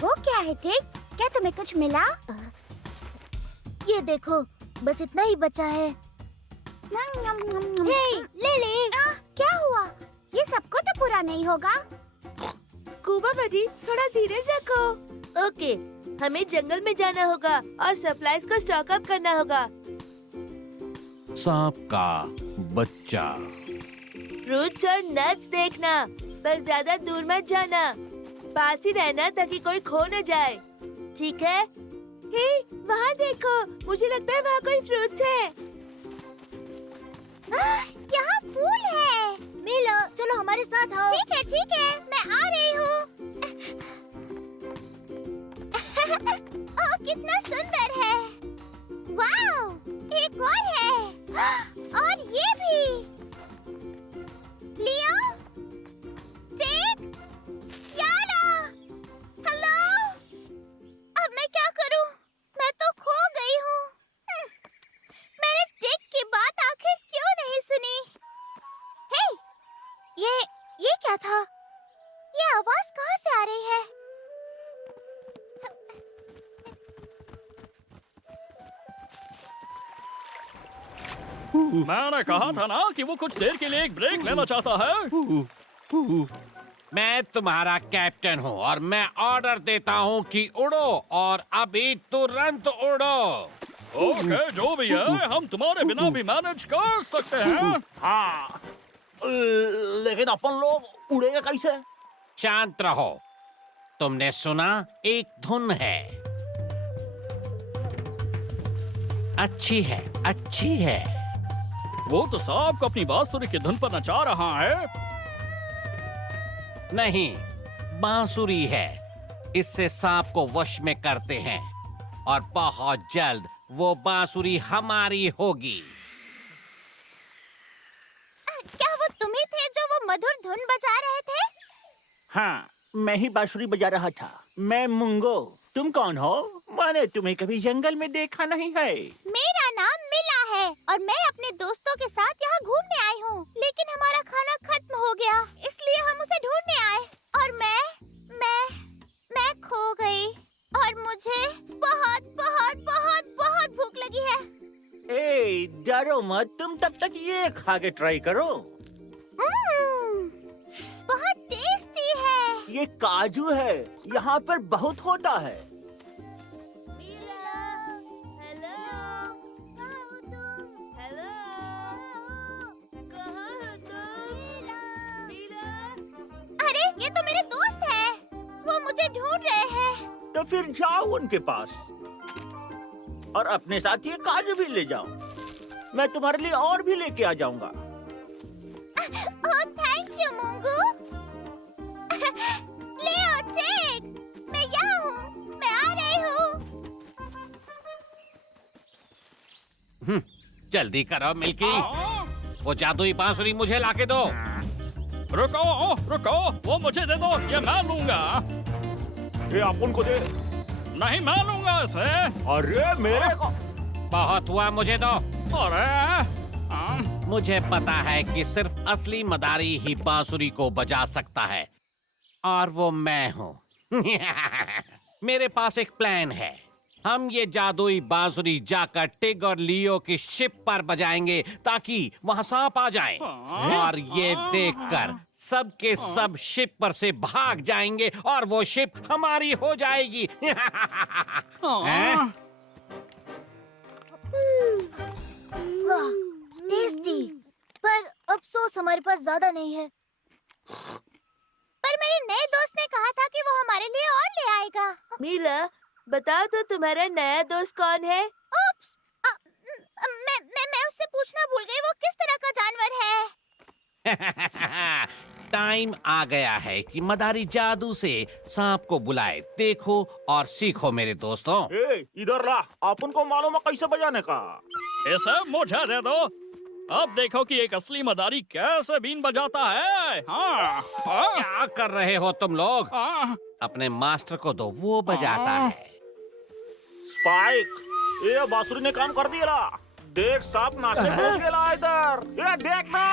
वो क्या है टिक? क्या तुम्हें कुछ मिला? ये देखो, बस इतना ही बचा है। हे, लिली! क्या हुआ? ये सबको तो पूरा नहीं होगा। कुबा बडी, थोड़ा धीरे रखो। ओके, हमें जंगल में जाना होगा और सप्लाईज को स्टॉक अप करना होगा। सांप का बच्चा। फ्रूट्स और नट्स देखना, पर ज्यादा दूर मत जाना। पास ही रहना ताकि कोई खो न जाए, ठीक है? हे, वहाँ देखो, मुझे लगता है वहाँ कोई फ्रूट्स है। यहाँ फूल है। मिलो, चलो हमारे साथ आओ। ठीक है, मैं आ रही हूँ। ओह, कितना सुंदर है। वाओ, एक और है। और ये भी। लियो, टिक, याना, हेलो। अब मैं क्या करूँ? मैं तो खो गई हूँ। मैंने टिक की बात आखिर क्यों नहीं सुनी? हे, ये क्या था? ये आवाज कहाँ से आ रही है? मैंने कहा था ना कि वो कुछ देर के लिए एक ब्रेक लेना चाहता है। मैं तुम्हारा कैप्टन हूँ और मैं ऑर्डर देता हूँ कि उड़ो और अभी तुरंत उड़ो। ओके, जो भी है, हम तुम्हारे बिना भी मैनेज कर सकते हैं। हाँ, लेकिन अपन लोग उड़ेंगे कैसे? शांत रहो। तुमने सुना, एक धुन है। अच्छी है, अच्छी है। वो तो सांप को अपनी बांसुरी की धुन पर नचा रहा है। नहीं, बांसुरी है। इससे सांप को वश में करते हैं और बहुत जल्द वो बांसुरी हमारी होगी। क्या वो तुम ही थे जो वो मधुर धुन बजा रहे थे? हाँ, मैं ही बांसुरी बजा रहा था। मैं मुंगो। तुम कौन हो? मैंने तुम्हें कभी जंगल में देखा नहीं है। मेरा नाम मिला है और मैं अपने दोस्तों के साथ यहाँ घूमने आई हूँ, लेकिन हमारा खाना खत्म हो गया, इसलिए हम उसे ढूंढने आए और मैं खो गई और मुझे बहुत बहुत बहुत बहुत भूख लगी है। ए, डरो मत, तुम तब तक ये खा के ट्राई करो। बहुत टेस्टी है। ये काजू है, यहाँ पर बहुत होता है। हेलो, कहाँ हो तुम? हेलो, कहाँ हो तुम? मीला, अरे, ये तो मेरे दोस्त हैं। वो मुझे ढूंढ रहे हैं। तो फिर जाओ उनके पास और अपने साथ ये काजू भी ले जाओ। मैं तुम्हारे लिए और भी लेके आ जाऊंगा। ओह, थैंक यू मुंगू। लियो, टिक, मैं यहाँ हूँ, मैं आ रही हूँ। जल्दी करो मिल्की, वो जादुई बांसुरी मुझे लाके दो। रुको, वो मुझे दे दो, ये मैं लूंगा। ये अपन को दे। नहीं, मैं लूंगा इसे। अरे मेरे को। बहुत हुआ, मुझे दो। अरे, मुझे पता है कि सिर्फ असली मदारी ही बांसुरी को बजा सकता है और वो मैं हूँ। मेरे पास एक प्लान है। हम ये जादुई बांसुरी जाकर टिग और लियो की शिप पर बजाएंगे ताकि वहाँ सांप आ जाएं और ये देखकर सब के सब शिप पर से भाग जाएंगे और वो शिप हमारी हो जाएगी। हैं? वाह, टेस्टी। पर अफसोस हमारे पास ज्यादा नहीं है। पर मेरे नए दोस्त ने कहा था कि वो हमारे लिए और ले आएगा। मीला, बताओ तो तुम्हारा नया दोस्त कौन है? उप्स, मैं उससे पूछना भूल गई, वो किस तरह का जानवर है। टाइम आ गया है कि मदारी जादू से सांप को बुलाए। देखो और सीखो मेरे दोस्तों। ए, इधर ला, अपन को मालूम है कैसे बजाने का। इसे मुझे दे दो। अब देखो कि एक असली मदारी कैसे बीन बजाता है। हाँ, क्या कर रहे हो तुम लोग? हाँ। अपने मास्टर को दो, वो बजाता है। स्पाइक, ये बांसुरी ने काम कर दिया। देख, सांप नाचने पहुंच गया इधर। ये देख ना।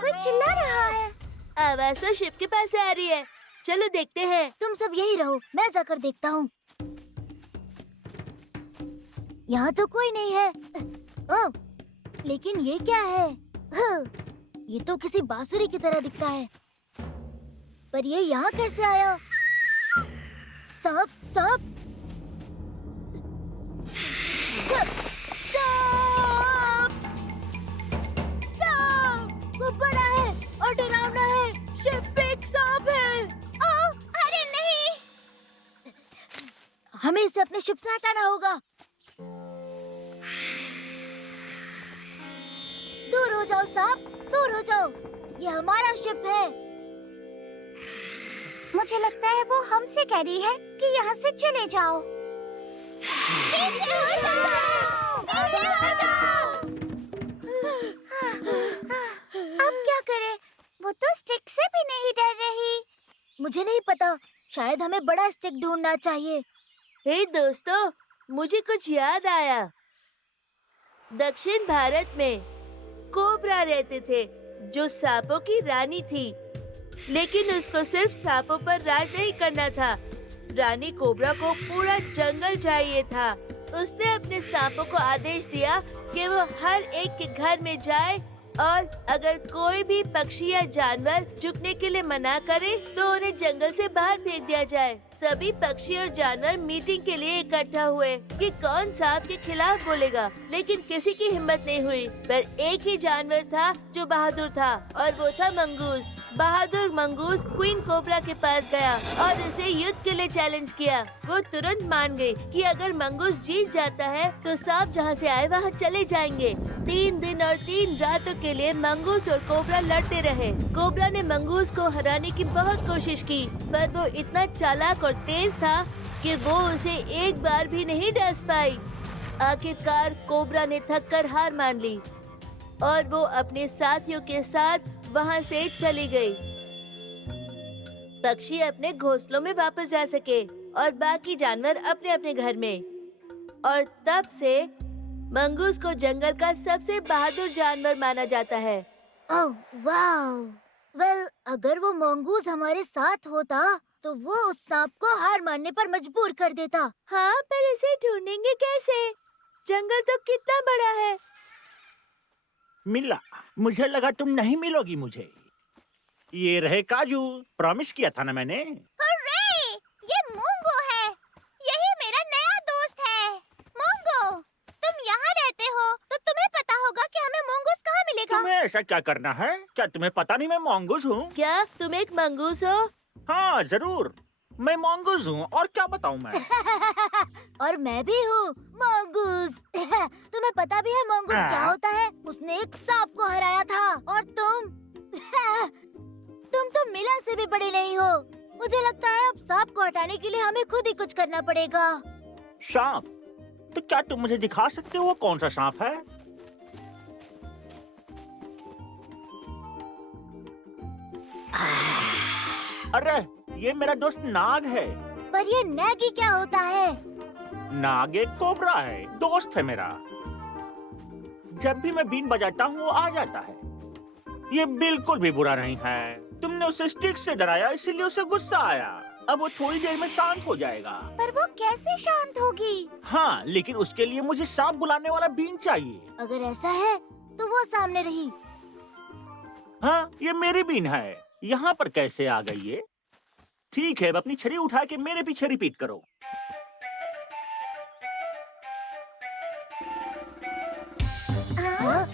कोई चिल्ला रहा है। आवाज तो शिप के पास से आ रही है। चलो देखते हैं। तुम सब यही रहो, मैं जाकर देखता हूँ। यहाँ तो कोई नहीं है। ओह, लेकिन ये क्या है? ये तो किसी बांसुरी की तरह दिखता है। पर ये यहाँ कैसे आया? सांप, सांप! सांप! सांप! वो बड़ा है और डरावना है। शिप पे एक सांप है। ओह, अरे नहीं। हमें इसे अपने शिप से हटाना होगा। दूर हो जाओ सांप, दूर हो जाओ। ये हमारा शिप है। मुझे लगता है वो हमसे कह रही है कि यहाँ से चले जाओ। पीछे हो जाओ, पीछे हो जाओ। अब क्या करें? वो तो स्टिक से भी नहीं डर रही। मुझे नहीं पता, शायद हमें बड़ा स्टिक ढूंढना चाहिए। हे दोस्तों, मुझे कुछ याद आया। दक्षिण भारत में कोबरा रहते थे जो सांपों की रानी थी, लेकिन उसको सिर्फ सांपों पर राज नहीं करना था। रानी कोबरा को पूरा जंगल चाहिए था। उसने अपने सांपों को आदेश दिया कि वो हर एक के घर में जाए और अगर कोई भी पक्षी या जानवर झुकने के लिए मना करे तो उन्हें जंगल से बाहर फेंक दिया जाए। सभी पक्षी और जानवर मीटिंग के लिए इकट्ठा हुए कि कौन सांप के खिलाफ बोलेगा, लेकिन किसी की हिम्मत नहीं हुई। पर एक ही जानवर था जो बहादुर था और वो था मंगूस। बहादुर मंगूस क्वीन कोबरा के पास गया और उसे युद्ध के लिए चैलेंज किया। वो तुरंत मान गई कि अगर मंगूस जीत जाता है तो सांप जहाँ से आए वहाँ चले जाएंगे। 3 दिन और 3 रातों के लिए मंगूस और कोबरा लड़ते रहे। कोबरा ने मंगूस को हराने की बहुत कोशिश की, पर वो इतना चालाक और तेज था कि वो उसे एक बार भी नहीं डस पाई। आखिरकार कोबरा ने थककर हार मान ली और वो अपने साथियों के साथ वहाँ से चली गई। पक्षी अपने घोंसलों में वापस जा सके और बाकी जानवर अपने अपने घर में। और तब से मंगूस को जंगल का सबसे बहादुर जानवर माना जाता है। Oh wow! वेल, अगर वो मंगूस हमारे साथ होता तो वो उस सांप को हार मानने पर मजबूर कर देता। हाँ, पर इसे ढूंढेंगे कैसे? जंगल तो कितना बड़ा है। मिला, मुझे लगा तुम नहीं मिलोगी मुझे। ये रहे काजू, प्रॉमिस किया था ना मैंने। हुर्रे! ये मोंगो है। यही मेरा नया दोस्त है। मोंगो, तुम यहाँ रहते हो तो तुम्हें पता होगा कि हमें मोंगूस कहाँ मिलेगा। तुम्हें ऐसा क्या करना है? क्या तुम्हें पता नहीं मैं मंगूस हूँ? क्या तुम एक मंगूस हो? हाँ जरूर, मैं मंगूस हूँ। और क्या बताऊँ मैं? और मैं भी हूँ मंगूस। तुम्हें पता भी है मंगूस क्या होता है? उसने एक सांप को हराया था और तुम तो मिला से भी बड़े नहीं हो। मुझे लगता है अब सांप को हटाने के लिए हमें खुद ही कुछ करना पड़ेगा। सांप? तो क्या तुम मुझे दिखा सकते हो कौन सा सांप है? अरे, ये मेरा दोस्त नाग है। पर ये नैगी क्या होता है? नाग एक कोबरा है, दोस्त है मेरा। जब भी मैं बीन बजाता हूँ वो आ जाता है। ये बिल्कुल भी बुरा नहीं है। तुमने उसे स्टिक से डराया इसीलिए उसे गुस्सा आया। अब वो थोड़ी देर में शांत हो जाएगा। पर वो कैसे शांत होगी? हाँ, लेकिन उसके लिए मुझे सांप बुलाने वाला बीन चाहिए। अगर ऐसा है तो वो सामने रही। हाँ, ये मेरी बीन है। यहाँ पर कैसे आ गई ये? ठीक है, अब अपनी छड़ी उठा के मेरे पीछे रिपीट करो। हाँ?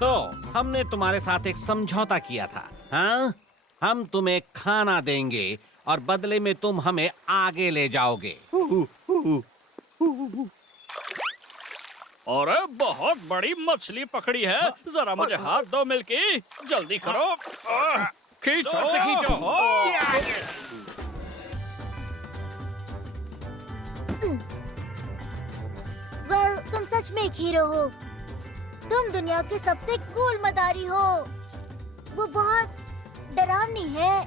तो हमने तुम्हारे साथ एक समझौता किया था। हाँ, हम तुम्हें खाना देंगे और बदले में तुम हमें आगे ले जाओगे। अरे बहुत बड़ी मछली पकड़ी है। जरा मुझे हाथ दो मिल्की, जल्दी करो। खींचो जोर से खींचो। सच में एक हीरो हो। तुम दुनिया के सबसे कूल मदारी हो। वो बहुत डरावनी है,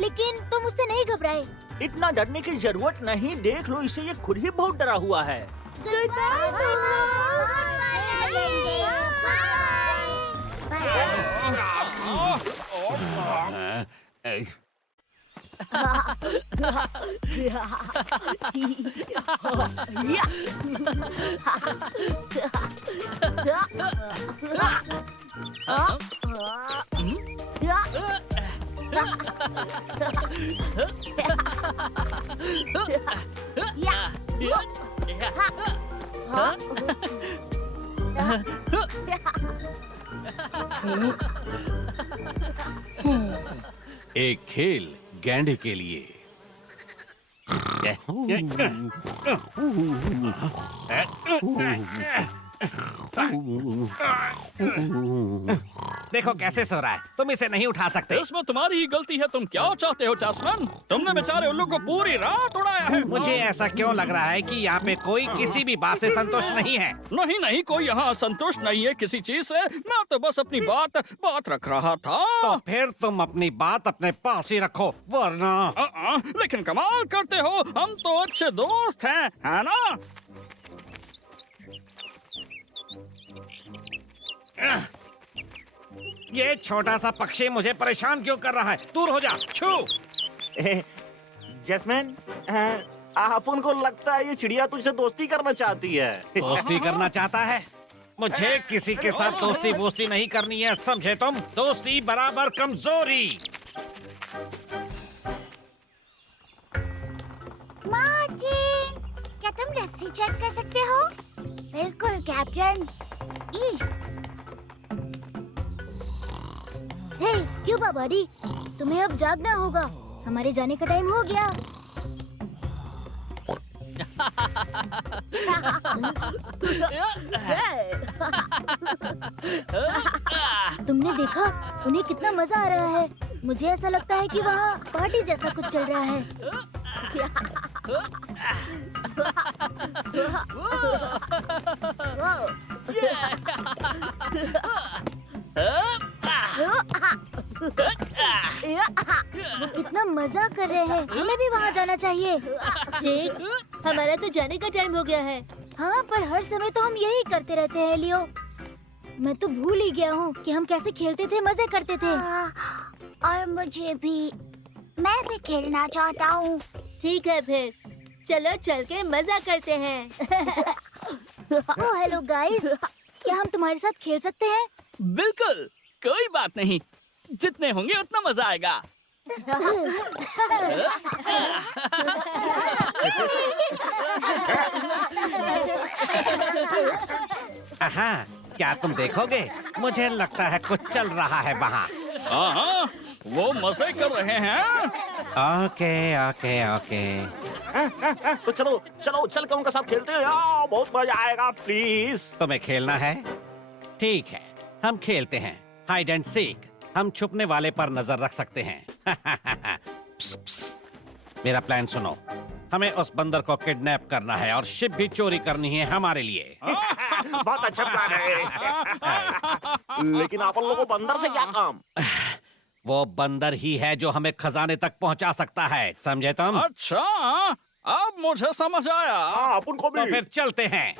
लेकिन तुम उससे नहीं घबराए। इतना डरने की जरूरत नहीं, देख लो इसे, ये खुद ही बहुत डरा हुआ है। एक खेल गैंडे के लिए। देखो कैसे सो रहा है, तुम इसे नहीं उठा सकते। इसमें तुम्हारी ही गलती है। तुम क्या चाहते हो टैस्मैन? तुमने बेचारे उल्लू को पूरी रात उड़ाया है। मुझे ऐसा क्यों लग रहा है कि यहाँ पे कोई किसी भी बात से संतुष्ट नहीं है। नहीं नहीं, कोई यहाँ संतुष्ट नहीं है किसी चीज से। मैं तो बस अपनी बात रख रहा था। तो फिर तुम अपनी बात अपने पास ही रखो, वरना। लेकिन कमाल करते हो, हम तो अच्छे दोस्त हैं, है ना? ये छोटा सा पक्षी मुझे परेशान क्यों कर रहा है? दूर हो जा, छू। जैस्मिन, अपन को लगता है ये चिड़िया तुझसे दोस्ती करना चाहती है। दोस्ती करना चाहता है? मुझे किसी के साथ दोस्ती नहीं करनी है, समझे तुम? दोस्ती बराबर कमजोरी। मार्टिन, क्या तुम रस्सी चेक कर सकते हो? बिल्कुल कैप्टन। हे, क्यों बाबाडी? तुम्हें अब जागना होगा। हमारे जाने का टाइम हो गया। तुमने देखा उन्हें कितना मजा आ रहा है। मुझे ऐसा लगता है कि वहाँ पार्टी जैसा कुछ चल रहा है। वो कितना मजा कर रहे हैं। हमें भी वहाँ जाना चाहिए। जेक, हमारा तो जाने का टाइम हो गया है। हाँ, पर हर समय तो हम यही करते रहते हैं लियो। मैं तो भूल ही गया हूँ कि हम कैसे खेलते थे, मजे करते थे। और मुझे भी, मैं भी खेलना चाहता हूँ। ठीक है फिर, चलो चल के मजा करते हैं। ओह हेलो गाइस, क्या हम तुम्हारे साथ खेल सकते हैं? बिल्कुल, कोई बात नहीं। जितने होंगे उतना मजा आएगा। हाँ, क्या तुम देखोगे? मुझे लगता है कुछ चल रहा है वहाँ। हाँ, वो मजे कर रहे हैं। Okay okay okay. तो चलो चलो चल के उनके साथ खेलते हैं यार, बहुत मजा आएगा। प्लीज। तुम्हें खेलना है? ठीक है, हम खेलते हैं हाइड एंड सीक। हम छुपने वाले पर नजर रख सकते हैं। प्स, प्स। मेरा प्लान सुनो। हमें उस बंदर को किडनैप करना है और शिप भी चोरी करनी है हमारे लिए। बहुत अच्छा प्लान है। लेकिन आप लोगों को बंदर से क्या काम? वो बंदर ही है जो हमें खजाने तक पहुंचा सकता है, समझे तुम? अच्छा, अब मुझे समझ आया। हाँ, अपन को भी। तो फिर चलते हैं।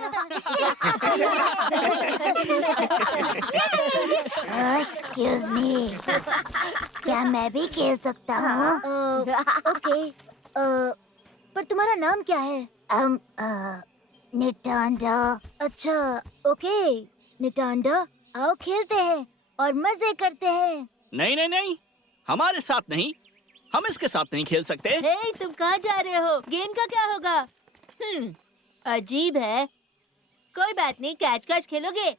एक्सक्यूज मी, क्या मैं भी खेल सकता हूँ? ओके, पर तुम्हारा नाम क्या है? निटांडा। अच्छा, ओके निटांडा, आओ खेलते हैं और मजे करते हैं। नहीं नहीं नहीं, हमारे साथ नहीं। हम इसके साथ नहीं खेल सकते। हे, तुम कहाँ जा रहे हो? गेम का क्या होगा? अजीब है। कोई बात नहीं, कैच कैच खेलोगे?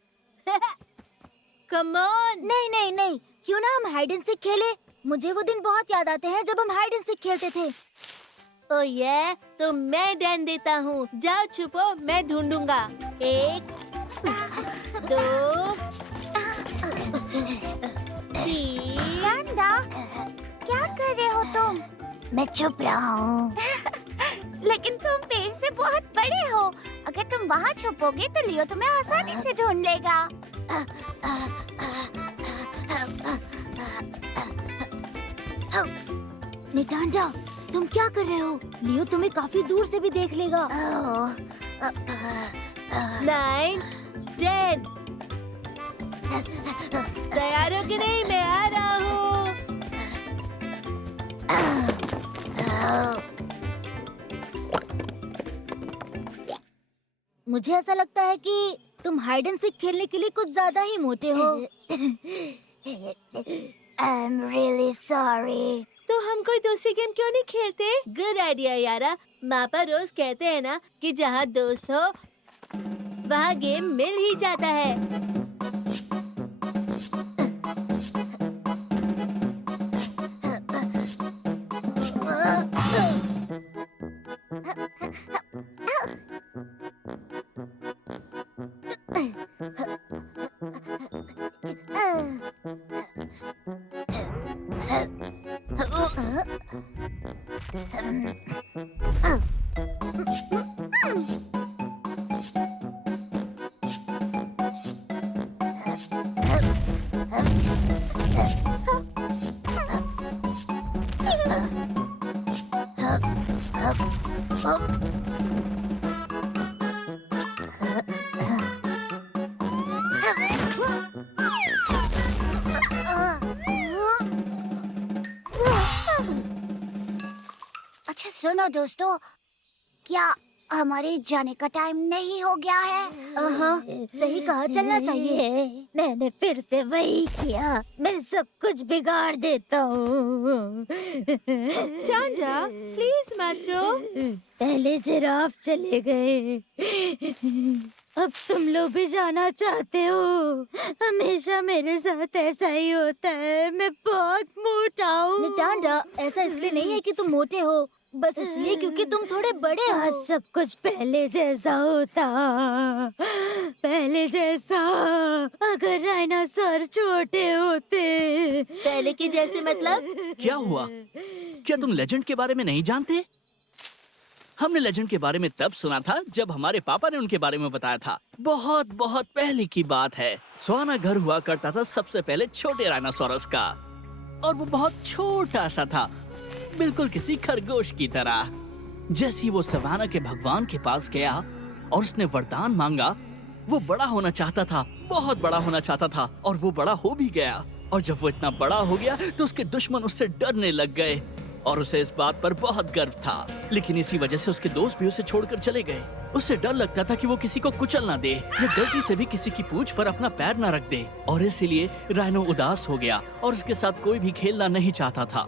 Come on. नहीं नहीं नहीं, क्यों ना हम हाइड एंड सीक खेले? मुझे वो दिन बहुत याद आते हैं जब हम हाइड एंड सीक खेलते थे। ओ ये, तो मैं डैन देता हूँ। जाओ छुपो, मैं ढूंढूंगा। 1 2 3। टांडा, क्या कर रहे हो तुम? मैं चुप रहा हूँ। लेकिन तुम पेड़ से बहुत बड़े हो। अगर तुम वहाँ छुपोगे तो लियो तुम्हें आसानी से ढूंढ लेगा। निटांडा, तुम क्या कर रहे हो? लियो तुम्हें काफी दूर से भी देख लेगा। 9, 10। तैयार हो कि नहीं? मैं आ रहा हूँ। मुझे ऐसा लगता है कि तुम हाइड एंड सीक खेलने के लिए कुछ ज्यादा ही मोटे हो। I'm really sorry. तो हम कोई दूसरी गेम क्यों नहीं खेलते? गुड आइडिया यारा। मापा रोज कहते हैं ना कि जहाँ दोस्त हो वहाँ गेम मिल ही जाता है। अच्छा सुनो दोस्तों, क्या हमारे जाने का टाइम नहीं हो गया है? हाँ, सही कहा, चलना चाहिए। मैंने फिर से वही किया। मैं सब कुछ बिगाड़ देता हूँ। चांदा, प्लीज मत रो। पहले जिराफ चले गए, अब तुम लोग भी जाना चाहते हो। हमेशा मेरे साथ ऐसा ही होता है। मैं बहुत मोटा हूँ। निटांडा, ऐसा इसलिए नहीं है कि तुम मोटे हो, बस इसलिए क्योंकि तुम थोड़े बड़े हो। सब कुछ पहले जैसा होता, पहले जैसा। अगर डायनासोर छोटे होते। पहले के जैसे मतलब? क्या हुआ? क्या तुम लेजेंड के बारे में नहीं जानते? हमने लेजेंड के बारे में तब सुना था जब हमारे पापा ने उनके बारे में बताया था। बहुत बहुत पहले की बात है। स्वाना घर हुआ करता था सबसे पहले छोटे डायनासोरस का, और वो बहुत छोटा सा था, बिल्कुल किसी खरगोश की तरह। जैसे ही वो सवाना के भगवान के पास गया और उसने वरदान मांगा, वो बड़ा होना चाहता था, बहुत बड़ा होना चाहता था, और वो बड़ा हो भी गया। और जब वो इतना बड़ा हो गया तो उसके दुश्मन उससे डरने लग गए, और उसे इस बात पर बहुत गर्व था। लेकिन इसी वजह से उसके दोस्त भी उसे छोड़कर चले गए। उसे डर लगता था कि वो किसी को कुचल ना दे या गलती से भी किसी की पूंछ पर अपना पैर ना रख दे, और इसीलिए राइनो उदास हो गया और उसके साथ कोई भी खेलना नहीं चाहता था।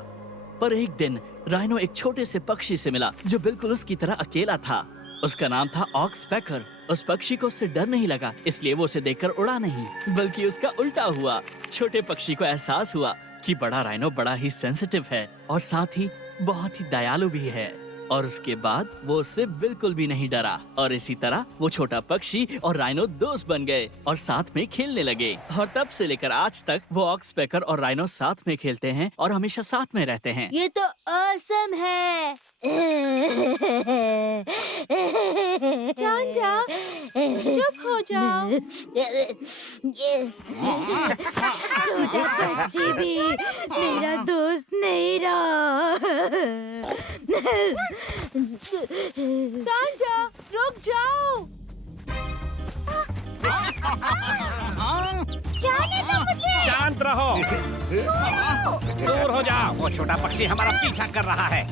पर एक दिन राइनो एक छोटे से पक्षी से मिला जो बिल्कुल उसकी तरह अकेला था। उसका नाम था ऑक्सपेकर। उस पक्षी को उससे डर नहीं लगा, इसलिए वो उसे देखकर उड़ा नहीं, बल्कि उसका उल्टा हुआ। छोटे पक्षी को एहसास हुआ कि बड़ा राइनो बड़ा ही सेंसिटिव है और साथ ही बहुत ही दयालु भी है, और उसके बाद वो उससे बिल्कुल भी नहीं डरा। और इसी तरह वो छोटा पक्षी और राइनो दोस्त बन गए और साथ में खेलने लगे। और तब से लेकर आज तक वो ऑक्सपेकर और राइनो साथ में खेलते हैं और हमेशा साथ में रहते हैं। ये तो ऑसम है। चांदा, चुप हो जाओ। छोटा बच्ची भी मेरा दोस्त नहीं रहा। चांदा, रुक जाओ। जाने दो मुझे। शांत रहो, दूर हो जाओ। वो छोटा पक्षी हमारा पीछा कर रहा है।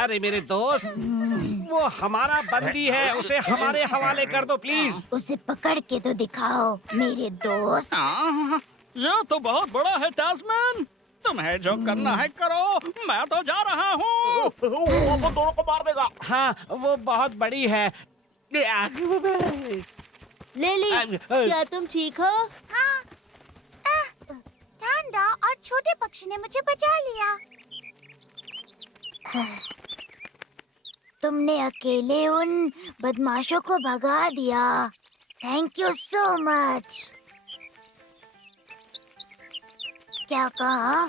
अरे मेरे दोस्त, वो हमारा बंदी है, उसे हमारे हवाले कर दो प्लीज। उसे पकड़ के तो दिखाओ मेरे दोस्त। ये तो बहुत बड़ा है टास्मैन। तुम्हें जो करना है करो, मैं तो जा रहा हूँ। वो दोनों को मार देगा। हाँ, वो बहुत बड़ी है। लिली, क्या तुम ठीक हो? हाँ, ठंडा और छोटे पक्षी ने मुझे बचा लिया। तुमने अकेले उन बदमाशों को भगा दिया। Thank you so much. क्या कहा?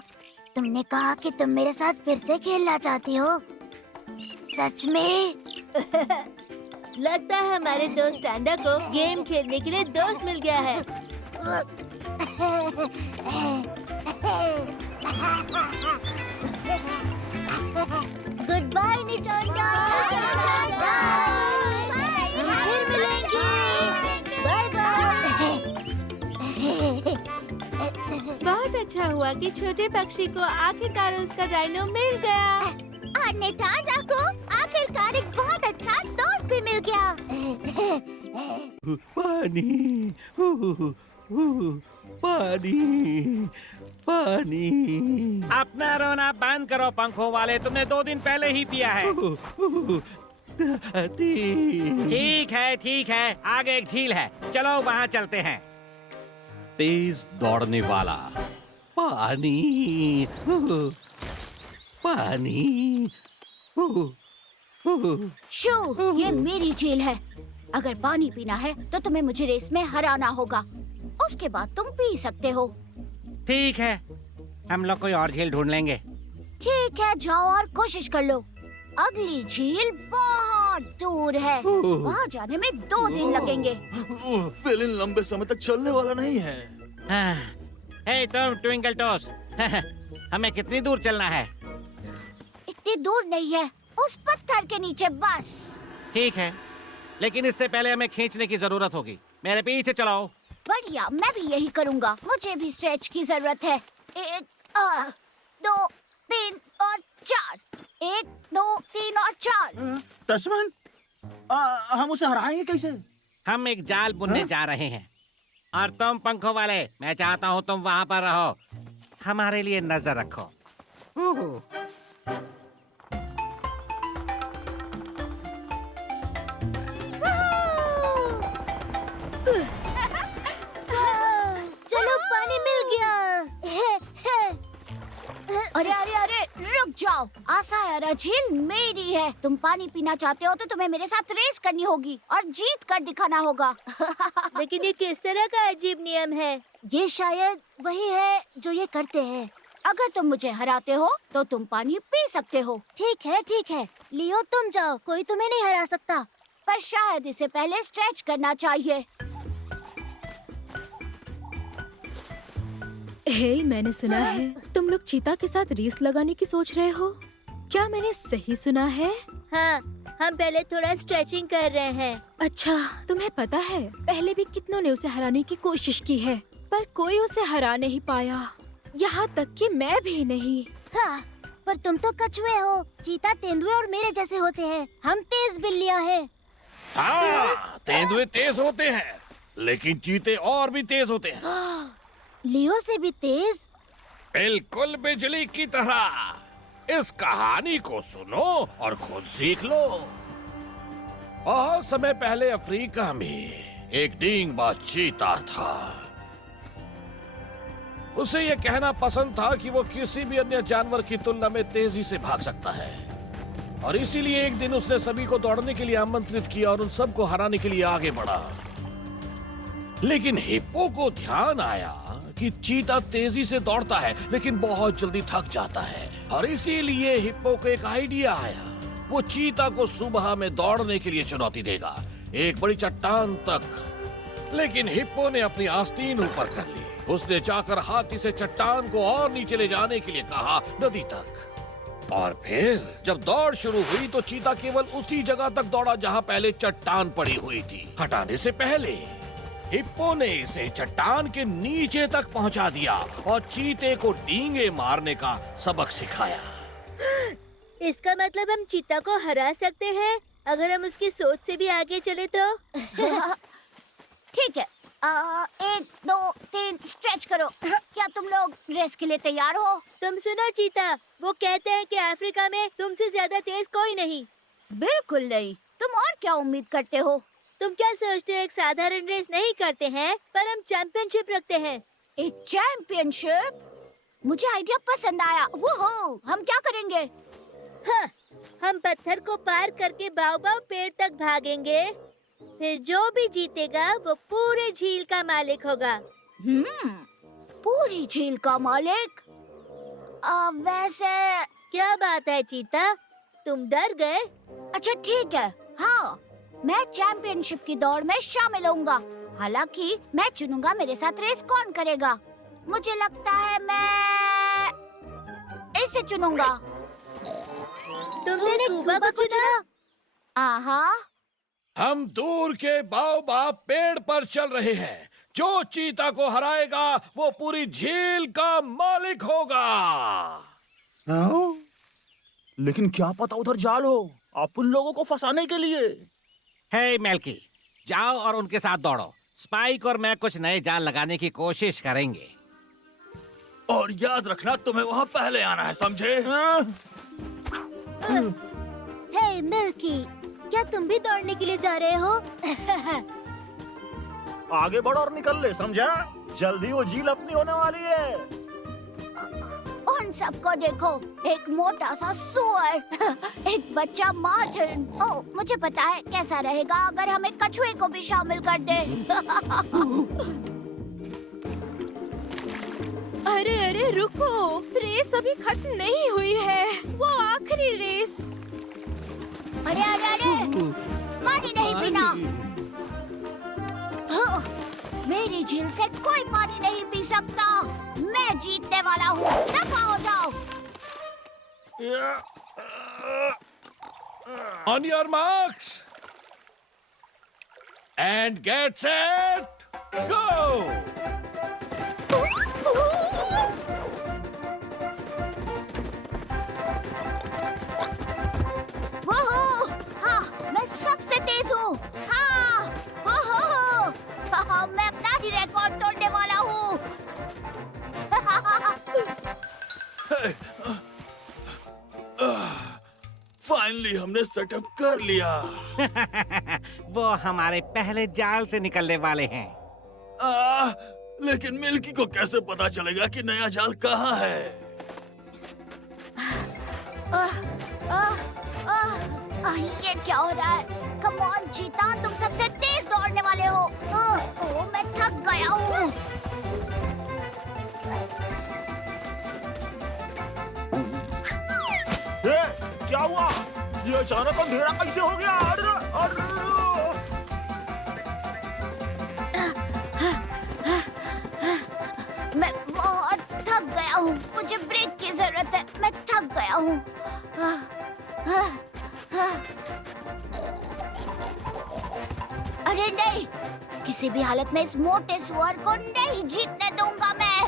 तुमने कहा कि तुम मेरे साथ फिर से खेलना चाहती हो? सच में? लगता है हमारे दोस्त टांडा को गेम खेलने के लिए दोस्त मिल गया है। गुड बाय निटांडा। फिर मिलेंगे। Bye bye. बहुत अच्छा हुआ कि छोटे पक्षी को आखिरकार उसका राइनो मिल गया। और नेटांडा को आखिरकार एक बहुत अच्छा दोस्त भी मिल गया। पानी, पानी, पानी। अपना रोना बंद करो पंखों वाले, तुमने 2 दिन पहले ही पिया है। ठीक है, आगे एक झील है, चलो वहाँ चलते हैं। तेज दौड़ने वाला पानी, पानी। शो, ये मेरी झील है। अगर पानी पीना है तो तुम्हें मुझे रेस में हराना होगा। उसके बाद तुम पी सकते हो। ठीक है, हम लोग कोई और झील ढूंढ लेंगे। ठीक है, जाओ और कोशिश कर लो। अगली झील बहुत दूर है, वहाँ जाने में 2 दिन लगेंगे। फेलिन लंबे समय तक चलने वाला नहीं है। हे तुम ट्विंकल टोस, हमें कितनी दूर चलना है? इतनी दूर नहीं है, उस पत्थर के नीचे बस। ठीक है, लेकिन इससे पहले हमें खींचने की जरूरत होगी। मेरे पीछे चलाओ। बढ़िया, मैं भी यही करूँगा। मुझे भी स्ट्रेच की जरूरत है। 1, 2, 3 और 4। 1, 2, 3 और 4। तस्मन, हम उसे हराएंगे कैसे? हम एक जाल बुनने जा रहे हैं और तुम पंखों वाले, मैं चाहता हूँ तुम वहाँ पर रहो, हमारे लिए नजर रखो। चलो, पानी मिल गया। अरे अरे अरे, रुक जाओ। आसायारा झील मेरी है। तुम पानी पीना चाहते हो तो तुम्हें मेरे साथ रेस करनी होगी और जीत कर दिखाना होगा। लेकिन ये किस तरह का अजीब नियम है? ये शायद वही है जो ये करते हैं। अगर तुम मुझे हराते हो तो तुम पानी पी सकते हो। ठीक है। लियो, तुम जाओ, कोई तुम्हें नहीं हरा सकता। पर शायद इसे पहले स्ट्रेच करना चाहिए। हे, मैंने सुना है तुम लोग चीता के साथ रेस लगाने की सोच रहे हो। क्या मैंने सही सुना है? हाँ, हम पहले थोड़ा स्ट्रेचिंग कर रहे हैं। अच्छा, तुम्हें पता है पहले भी कितनों ने उसे हराने की कोशिश की है, पर कोई उसे हरा नहीं पाया, यहाँ तक कि मैं भी नहीं। हाँ, पर तुम तो कछुए हो। चीता तेंदुए और मेरे जैसे होते हैं। हम तेज बिल्लियाँ हैं। हाँ, तेंदुए तेज होते हैं, लेकिन चीते और भी तेज होते हैं। लियो से भी तेज? बिल्कुल बिजली की तरह। इस कहानी को सुनो और खुद सीख लो। बहुत समय पहले अफ्रीका में एक डींगबाज चीता था। उसे यह कहना पसंद था कि वो किसी भी अन्य जानवर की तुलना में तेजी से भाग सकता है, और इसीलिए एक दिन उसने सभी को दौड़ने के लिए आमंत्रित किया और उन सबको हराने के लिए आगे बढ़ा। लेकिन हिप्पो को ध्यान आया कि चीता तेजी से दौड़ता है लेकिन बहुत जल्दी थक जाता है, और इसीलिए हिप्पो को एक आइडिया आया। वो चीता को सुबह में दौड़ने के लिए चुनौती देगा, एक बड़ी चट्टान तक। लेकिन हिप्पो ने अपनी आस्तीन ऊपर कर ली। उसने जाकर हाथी से चट्टान को और नीचे ले जाने के लिए कहा, नदी तक। और फिर जब दौड़ शुरू हुई तो चीता केवल उसी जगह तक दौड़ा जहां पहले चट्टान पड़ी हुई थी। हटाने से पहले हिप्पो ने इसे चट्टान के नीचे तक पहुंचा दिया और चीते को डींगे मारने का सबक सिखाया। इसका मतलब हम चीता को हरा सकते हैं अगर हम उसकी सोच से भी आगे चले तो। ठीक है, 1, 2, 3 स्ट्रेच करो। क्या तुम लोग रेस के लिए तैयार हो? तुम सुनो चीता, वो कहते हैं कि अफ्रीका में तुमसे ज्यादा तेज कोई नहीं। बिल्कुल नहीं। तुम और क्या उम्मीद करते हो? तुम क्या सोचते हो, एक साधारण रेस नहीं करते हैं, पर हम चैंपियनशिप रखते हैं। एक चैंपियनशिप? मुझे आइडिया पसंद आया। वो हम क्या करेंगे? हाँ, हम पत्थर को पार करके बाओबाओ पेड़ तक भागेंगे। फिर जो भी जीतेगा वो पूरे झील का मालिक होगा। पूरी झील का मालिक? वैसे क्या बात है चीता, तुम डर गए? अच्छा ठीक है, हाँ मैं चैंपियनशिप की दौड़ में शामिल होऊंगा। हालांकि मैं चुनूंगा मेरे साथ रेस कौन करेगा। मुझे लगता है मैं इसे चुनूंगा। तुमने कूबा को चुना? आहा, हम दूर के बाओबाब पेड़ पर चल रहे हैं। जो चीता को हराएगा वो पूरी झील का मालिक होगा। हाँ? लेकिन क्या पता उधर जाल हो, आप उन लोगों को फंसाने के लिए। हे मेल्की, जाओ और उनके साथ दौड़ो। स्पाइक और मैं कुछ नए जाल लगाने की कोशिश करेंगे। और याद रखना, तुम्हें वहाँ पहले आना है, समझे? हे मिल्की, क्या तुम भी दौड़ने के लिए जा रहे हो? आगे बढ़ो और निकल ले, समझा? जल्दी वो झील अपनी होने वाली है। उन सबको देखो, एक मोटा सा सुअर, एक बच्चा मार्टिन। ओह, मुझे पता है कैसा रहेगा अगर हम एक कछुए को भी शामिल कर दें। अरे अरे रुको, रेस अभी खत्म नहीं हुई है। वो आखिरी रेस। अरे अरे अरे, पानी नहीं पीना। हाँ, मेरी झील से कोई पानी नहीं पी सकता। मैं जीतने वाला हूँ, दफा हो जाओ। On your marks and get set, go! हाँ, मैं सबसे तेज हूँ। हाँ, मैं अपना ही रिकॉर्ड तोड़ने वाला हूँ। फाइनली हमने सेटअप कर लिया। वो हमारे पहले जाल से निकलने वाले हैं। लेकिन मिल्की को कैसे पता चलेगा कि नया जाल कहाँ है? ये क्या हो रहा है? कम ऑन चीता, तुम सबसे तेज दौड़ने वाले हो। मैं थक गया हूँ। क्या हुआ? ये अचानक अंधेरा कैसे हो गया? मैं बहुत थक गया हूँ। मुझे ब्रेक की जरूरत है। मैं थक गया हूँ। अरे नहीं, किसी भी हालत में इस मोटे सुअर को नहीं जीतने दूंगा मैं।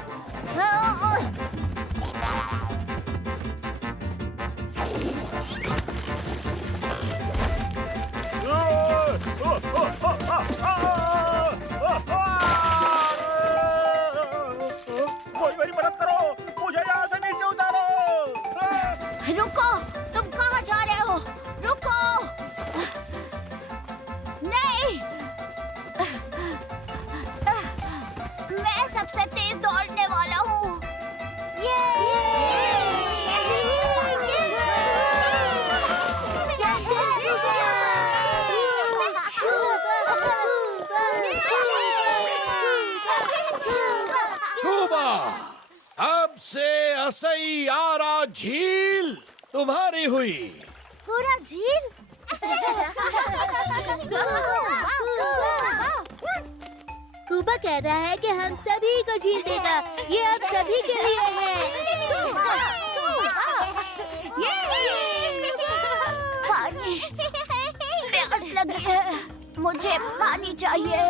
कोई मेरी मदद करो, मुझे यहाँ से नीचे उतारो। रुको, तुम कहाँ जा रहे हो? रुको! नहीं! मैं सबसे तेज दौड़ने वाला हूँ। कूबा, अब से असैयारा झील तुम्हारी हुई। पूरा झील? कूबा कह रहा है कि हम सभी को झील देगा। ये अब सभी के लिए है। पानी, प्यास लगी है। मुझे पानी चाहिए।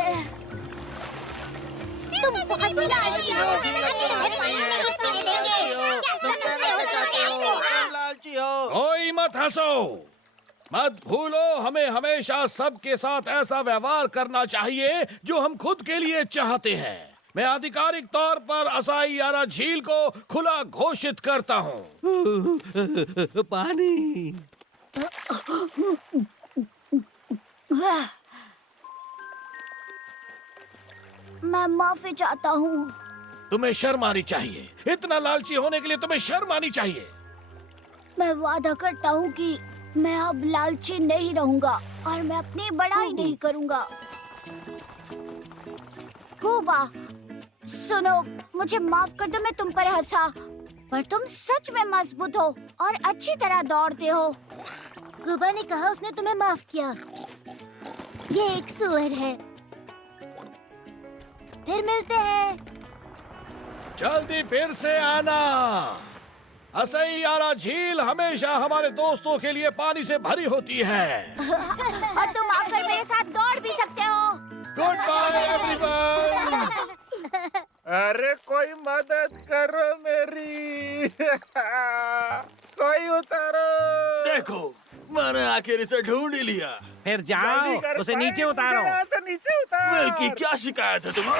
तुम बहुत लालची हो। हम तुम्हें पानी नहीं पीने देंगे। क्या समझते हो तुम? कोई मत हंसो। मत भूलो, हमें हमेशा सबके साथ ऐसा व्यवहार करना चाहिए जो हम खुद के लिए चाहते हैं। मैं आधिकारिक तौर पर असाइयारा झील को खुला घोषित करता हूँ। पानी। मैं माफी चाहता हूँ। तुम्हें शर्म आनी चाहिए। इतना लालची होने के लिए तुम्हें शर्म आनी चाहिए। मैं वादा करता हूँ कि मैं अब लालची नहीं रहूंगा और मैं अपनी बड़ाई नहीं करूंगा। कोबा, सुनो, मुझे माफ कर दो, मैं तुम पर हंसा, पर तुम सच में मजबूत हो और अच्छी तरह दौड़ते हो। कोबा ने कहा उसने तुम्हें माफ किया। ये एक सुअर है। फिर मिलते हैं। जल्दी फिर से आना। असैयारा झील हमेशा हमारे दोस्तों के लिए पानी से भरी होती है। और तुम आकर मेरे साथ दौड़ भी सकते हो। Good bye everyone. अरे कोई मदद करो मेरी। कोई उतारो। देखो, मैंने आखिर इसे ढूंढ ही लिया। फिर जाओ, उसे नीचे उतारो। यहाँ से नीचे उतार। मिल्की, क्या शिकायत है तुम्हें?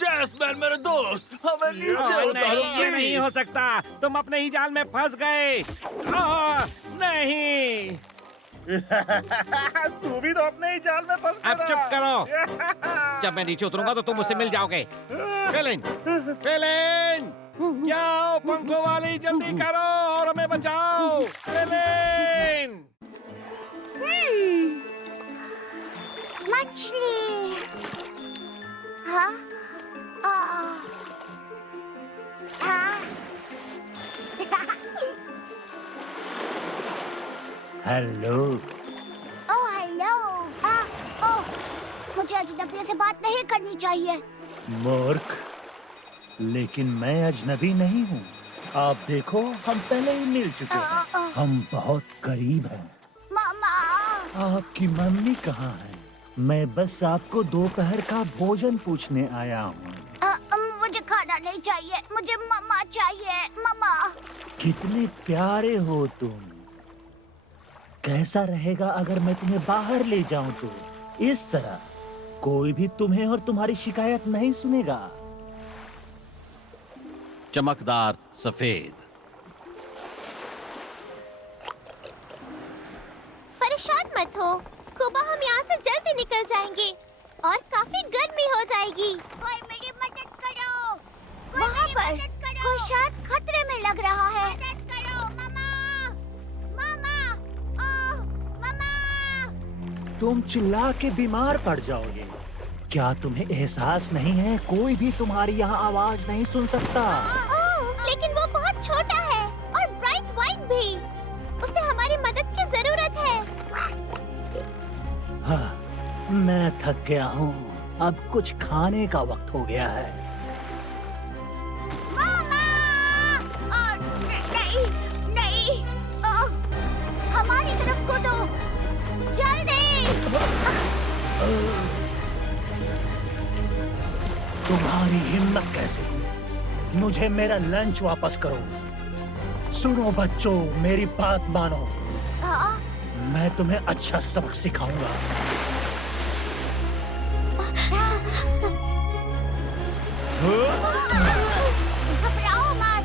टैस्मैन मेरे दोस्त, हमें नीचे उतारो नहीं, ये नहीं प्लीज। हो सकता। तुम अपने ही जाल में फंस गए। नहीं, तू भी तो अपने ही जाल में फंस अब गया। चुप करो। जब मैं नीचे उतरूंगा तो तुम मुझसे मिल जाओगे। फेलिन, फेलिन, क्या हो पंखों वाली, जल्दी करो और हमें बचाओ। फेलिन, मछली। हाँ? हाँ? हेलो। Oh hello. ओह, मुझे अजनबियों से बात नहीं करनी चाहिए। मूर्ख, लेकिन मैं अजनबी नहीं हूँ। आप देखो, हम पहले ही मिल चुके हैं। हम बहुत करीब हैं। मामा। आपकी मम्मी कहाँ है? मैं बस आपको दोपहर का भोजन पूछने आया हूँ। मुझे खाना नहीं चाहिए, मुझे मामा चाहिए। मामा। कितने प्यारे हो तुम। कैसा रहेगा अगर मैं तुम्हें बाहर ले जाऊं तो? इस तरह कोई भी तुम्हें और तुम्हारी शिकायत नहीं सुनेगा। चमकदार सफेद। परेशान मत हो कुबा, हम यहाँ से जल्दी निकल जाएंगे और काफी गर्मी हो जाएगी। कोई मेरी मदद करो। वहाँ पर कोई शायद खतरे में लग रहा है। मदद करो मामा। मामा। ओह मामा। तुम चिल्ला के बीमार पड़ जाओगे। क्या तुम्हें एहसास नहीं है, कोई भी तुम्हारी यहाँ आवाज नहीं सुन सकता। ओह, लेकिन वो बहुत छोटा है और ब्राइट व्हाइट भी। उसे हमारी मदद की जरूरत है। हाँ, मैं थक गया हूँ। अब कुछ खाने का वक्त हो गया है। मामा। नहीं, नहीं। हमारी तरफ कूदो, जल्दी। तुम्हारी हिम्मत कैसे हुई? मुझे मेरा लंच वापस करो। सुनो बच्चों, मेरी बात मानो। मैं तुम्हें अच्छा सबक सिखाऊंगा। घबराओ मत,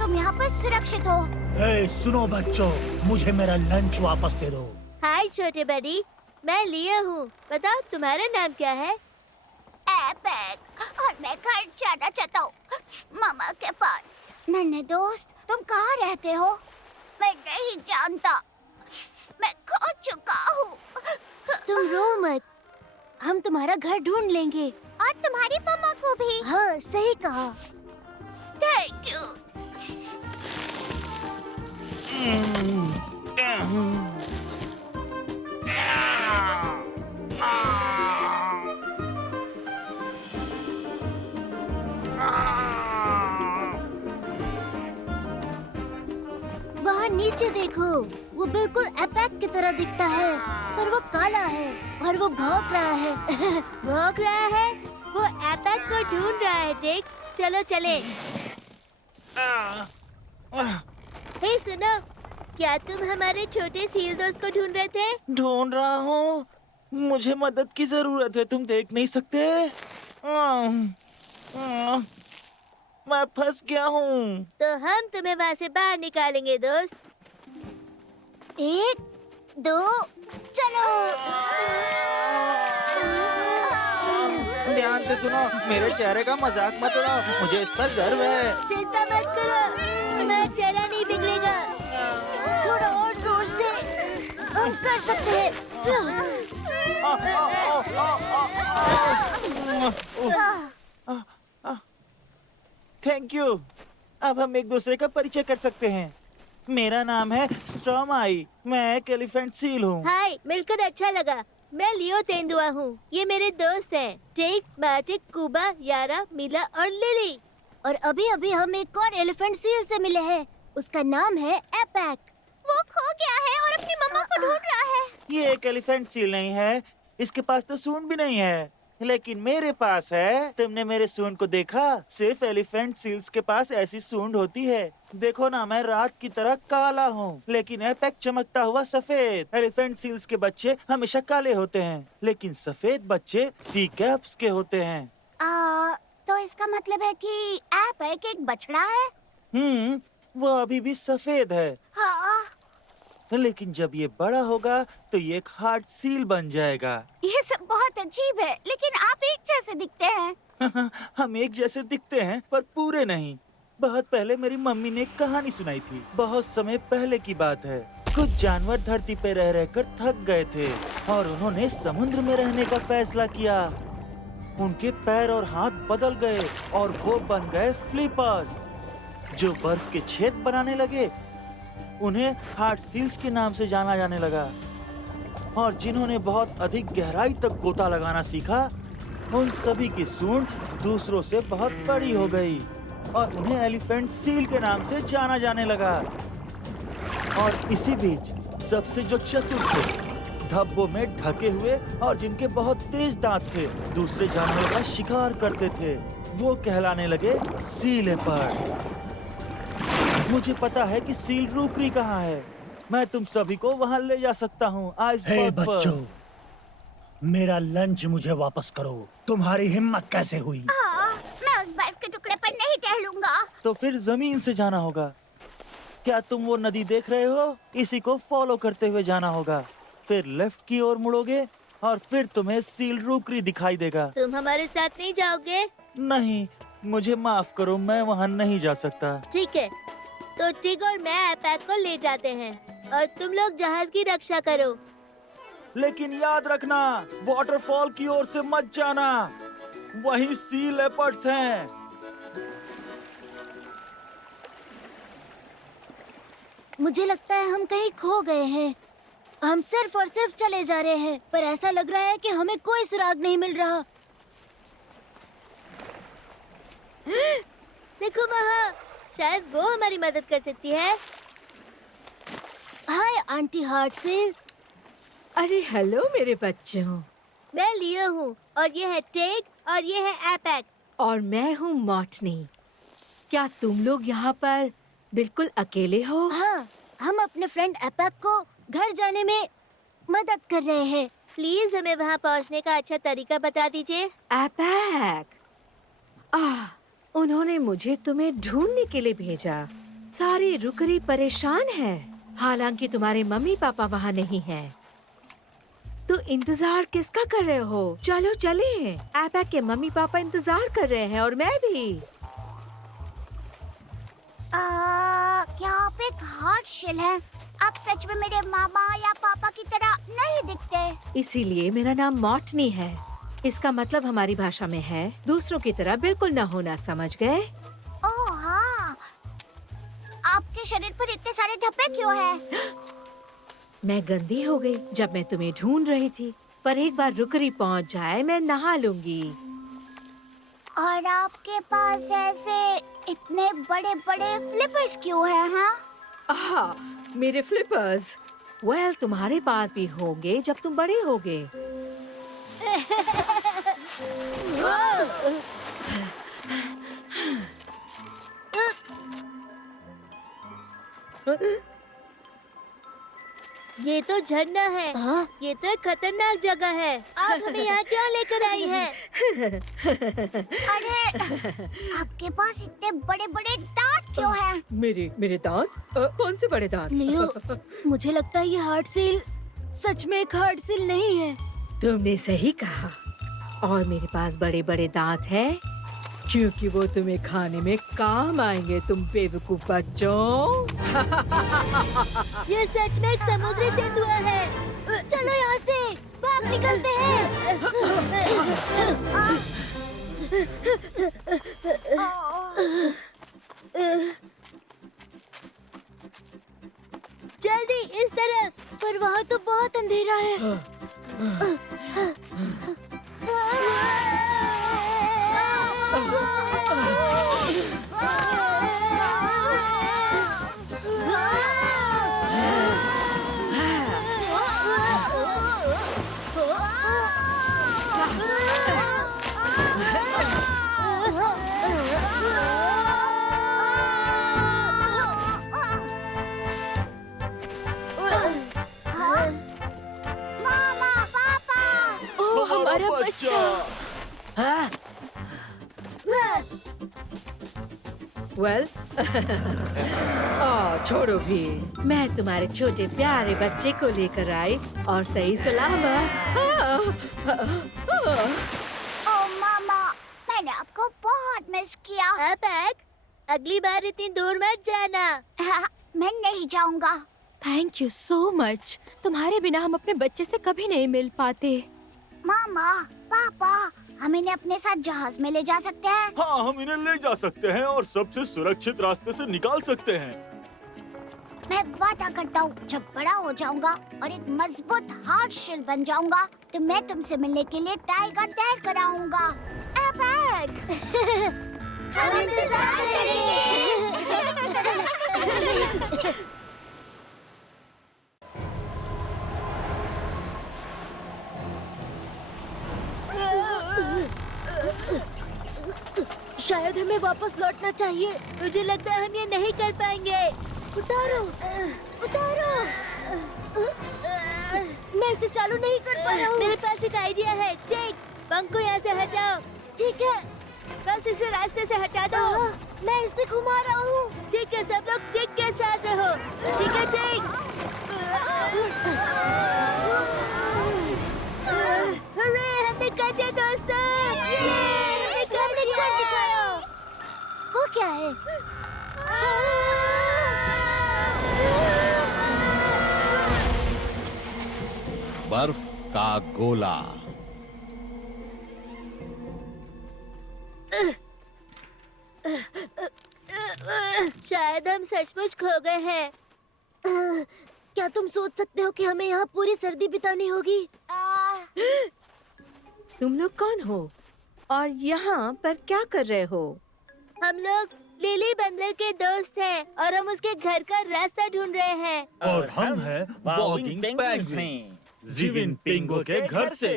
तुम यहाँ पर सुरक्षित हो। ए, सुनो बच्चों, मुझे मेरा लंच वापस दे दो। हाय छोटे बड़ी, मैं लिया हूँ। बताओ तुम्हारा नाम क्या है? एपेक, और मैं घर जाना चाहता हूँ, मामा के पास। नन्हे दोस्त, तुम कहाँ रहते हो? मैं नहीं जानता, मैं खो चुका हूँ। तुम रो मत, हम तुम्हारा घर ढूंढ लेंगे। और तुम्हारी मम्मा को भी। हाँ, सही कहा। Thank you. वहाँ नीचे देखो, वो बिल्कुल एपेक की तरह दिखता है, पर वो काला है और वो भौंक रहा है। भौंक रहा है? वो एपेक को ढूंढ रहा है जेक। चलो चले। हे सुनो, क्या तुम हमारे छोटे सील दोस्त को ढूंढ रहे थे? ढूंढ रहा हूँ। मुझे मदद की जरूरत है, तुम देख नहीं सकते? मैं फंस गया हूँ। तो हम तुम्हें वहाँ से बाहर निकालेंगे दोस्त। 1, 2, चलो। ध्यान से सुनो, मेरे चेहरे का मजाक मत उड़ाओ, मुझे इस पर गर्व है। चिंता मत करो, तुम्हारा चेहरा नहीं बिगड़ेगा। थोड़ा और जोर से हम कर सकते हैं। Thank you. अब हम एक दूसरे का परिचय कर सकते हैं। मेरा नाम है स्ट्रॉमाई, मैं एक एलिफेंट सील हूँ। हाय, मिलकर अच्छा लगा। मैं लियो तेंदुआ हूँ। ये मेरे दोस्त हैं, टेक, मार्टिक, कुबा, यारा, मिला और लिली। और अभी अभी हम एक और एलिफेंट सील से मिले हैं। उसका नाम है एपैक। वो खो गया है और अपनी मम्मा को ढूंढ रहा है। ये एक एलिफेंट सील नहीं है, इसके पास तो सूंड भी नहीं है, लेकिन मेरे पास है। तुमने मेरे सूंड को देखा? सिर्फ एलिफेंट सील्स के पास ऐसी सूंड होती है। देखो ना, मैं रात की तरह काला हूँ, लेकिन एपैक चमकता हुआ सफेद। एलिफेंट सील्स के बच्चे हमेशा काले होते हैं, लेकिन सफेद बच्चे सी कैप्स के होते हैं। तो इसका मतलब है कि एपैक एक बछड़ा है? वो अभी भी सफेद है, हाँ। लेकिन जब ये बड़ा होगा तो ये एक हार्ड सील बन जाएगा। ये सब बहुत अजीब है, लेकिन आप एक जैसे दिखते हैं। हम एक जैसे दिखते हैं, पर पूरे नहीं। बहुत पहले मेरी मम्मी ने एक कहानी सुनाई थी। बहुत समय पहले की बात है। कुछ जानवर धरती पे रह रहकर थक गए थे और उन्होंने समुद्र में रहने का फैसला किया। उनके पैर और हाथ बदल गए और वो बन गए फ्लिपर्स, जो बर्फ के छेद बनाने लगे। उन्हें हार्ड सील्स के नाम से जाना जाने लगा, और जिन्होंने बहुत अधिक गहराई तक गोता लगाना सीखा, उन सभी की सूंड दूसरों से बहुत बड़ी हो गई और उन्हें एलिफेंट सील के नाम से जाना जाने लगा। और इसी बीच सबसे जो चतुर थे, धब्बों में ढके हुए और जिनके बहुत तेज दांत थे, दूसरे जानवरों का शिकार करते थे, वो कहलाने लगे सी लेपर्ड। मुझे पता है कि सील रूकरी कहाँ है। मैं तुम सभी को वहाँ ले जा सकता हूँ। हे बच्चों, मेरा लंच मुझे वापस करो। तुम्हारी हिम्मत कैसे हुई? मैं उस बर्फ के टुकड़े पर नहीं टहलूंगा। तो फिर जमीन से जाना होगा। क्या तुम वो नदी देख रहे हो? इसी को फॉलो करते हुए जाना होगा। फिर लेफ्ट की ओर मुड़ोगे और फिर तुम्हें सील रूकरी दिखाई देगा। तुम हमारे साथ नहीं जाओगे? नहीं, मुझे माफ करो, मैं वहाँ नहीं जा सकता। ठीक है, तो टिग और मैं एपैक को ले जाते हैं और तुम लोग जहाज की रक्षा करो। लेकिन याद रखना, वाटरफॉल की ओर से मत जाना, वहीं सी लेपर्ड्स हैं। मुझे लगता है हम कहीं खो गए हैं। हम सिर्फ और सिर्फ चले जा रहे हैं, पर ऐसा लग रहा है कि हमें कोई सुराग नहीं मिल रहा। देखो वहाँ, शायद वो हमारी मदद कर सकती है। Hi aunty hard seal. अरे हेलो मेरे बच्चों। मैं लियो हूँ और ये है टेग और ये है एपैक। और मैं हूँ मॉटनी। क्या तुम लोग यहाँ पर बिल्कुल अकेले हो? हाँ, हम अपने फ्रेंड एपैक को घर जाने में मदद कर रहे हैं। प्लीज हमें वहाँ पहुँचने का अच्छा तरीका बता दीजिए। एपैक, उन्होंने मुझे तुम्हें ढूंढने के लिए भेजा। सारी रुकरी परेशान है, हालांकि तुम्हारे मम्मी पापा वहाँ नहीं हैं। तो इंतजार किसका कर रहे हो? चलो चले। एपैक के मम्मी पापा इंतजार कर रहे हैं और मैं भी। क्या आप एक हार्ड शेल हैं? आप सच में मेरे मामा या पापा की तरह नहीं दिखते। इसीलिए मेरा नाम मॉटनी है। इसका मतलब हमारी भाषा में है दूसरों की तरह बिल्कुल न होना, समझ गए? ओह हाँ, आपके शरीर पर इतने सारे धब्बे क्यों हैं? मैं गंदी हो गई जब मैं तुम्हें ढूंढ रही थी, पर एक बार रुकरी पहुंच जाए मैं नहा लूंगी। और आपके पास ऐसे इतने बड़े बड़े फ्लिपर्स क्यों हैं? हाँ, मेरे फ्लिपर्स, वेल तुम्हारे पास भी होंगे जब तुम बड़े होगे। ये तो झरना है। ये तो एक खतरनाक जगह है। आप हमें यहाँ क्यों लेकर आई हैं? अरे आपके पास इतने बड़े बड़े दांत क्यों हैं? मेरे दांत? कौन से बड़े दांत? लियो, मुझे लगता है ये हार्ड सील सच में एक हार्ड सील नहीं है। तुमने सही कहा। और मेरे पास बड़े बड़े दांत हैं, क्योंकि वो तुम्हें खाने में काम आएंगे, तुम बेवकूफ बच्चों। ये सच में एक समुद्री तेंदुआ है। चलो यहाँ से भाग निकलते हैं। जल्दी इस तरफ। पर वहाँ तो बहुत अंधेरा है। मामा, पापा। ओह हमारा बच्चा। वेल, छोड़ो भी, मैं तुम्हारे छोटे प्यारे बच्चे को लेकर आई और सही सलामत। ओ मामा, मैंने आपको बहुत मिस किया। पैक, अगली बार इतनी दूर मत जाना। मैं नहीं जाऊंगा। Thank you so much. तुम्हारे बिना हम अपने बच्चे से कभी नहीं मिल पाते। मामा, पापा, हम इन्हें अपने साथ जहाज में ले जा सकते हैं? हाँ, हम इन्हें ले जा सकते हैं और सबसे सुरक्षित रास्ते से निकाल सकते हैं। मैं वादा करता हूँ, जब बड़ा हो जाऊंगा और एक मजबूत हार्ट शेल बन जाऊंगा, तो मैं तुमसे मिलने के लिए टाइगर तैर कराऊंगा। हम इंतजार करेंगे। शायद हमें वापस लौटना चाहिए। मुझे लगता है हम ये नहीं कर पाएंगे। उतारो, उतारो। मैं इसे चालू नहीं कर पा रहा हूँ। मेरे पास एक आइडिया है। चेक, पंख को यहाँ से हटाओ। ठीक है। बस इसे रास्ते से हटा दो। मैं इसे घुमा रहा हूँ। ठीक है, सब लोग चेक के साथ रहो। ठीक है चेक। अरे हमने कर दिया दोस्तों। हमने कर दिया। वो क्या है? बर्फ का गोला। शायद हम सचमुच खो गए हैं। क्या तुम सोच सकते हो कि हमें यहाँ पूरी सर्दी बितानी होगी? तुम लोग कौन हो और यहाँ पर क्या कर रहे हो? हम लोग लिली बंदर के दोस्त हैं और हम उसके घर का रास्ता ढूंढ रहे हैं। और हम हैं वॉकिंग पेंगुइन्स, जीविन पिंगो के घर से।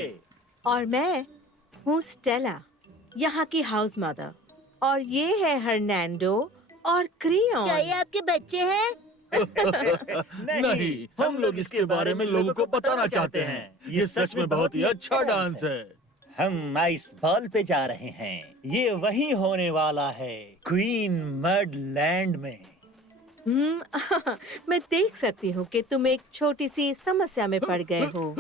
और मैं हूँ स्टेला, यहाँ की हाउस मदर, और ये है हर्नांडो और क्रियोन। क्या ये आपके बच्चे हैं? नहीं, हम लोग इसके बारे में लोगों को बताना चाहते हैं। ये सच में बहुत ही अच्छा डांस है। हम आइस बॉल पे जा रहे हैं। ये वही होने वाला है, क्वीन मड लैंड में। मैं देख सकती हूँ कि तुम एक छोटी सी समस्या में पड़ गए हो।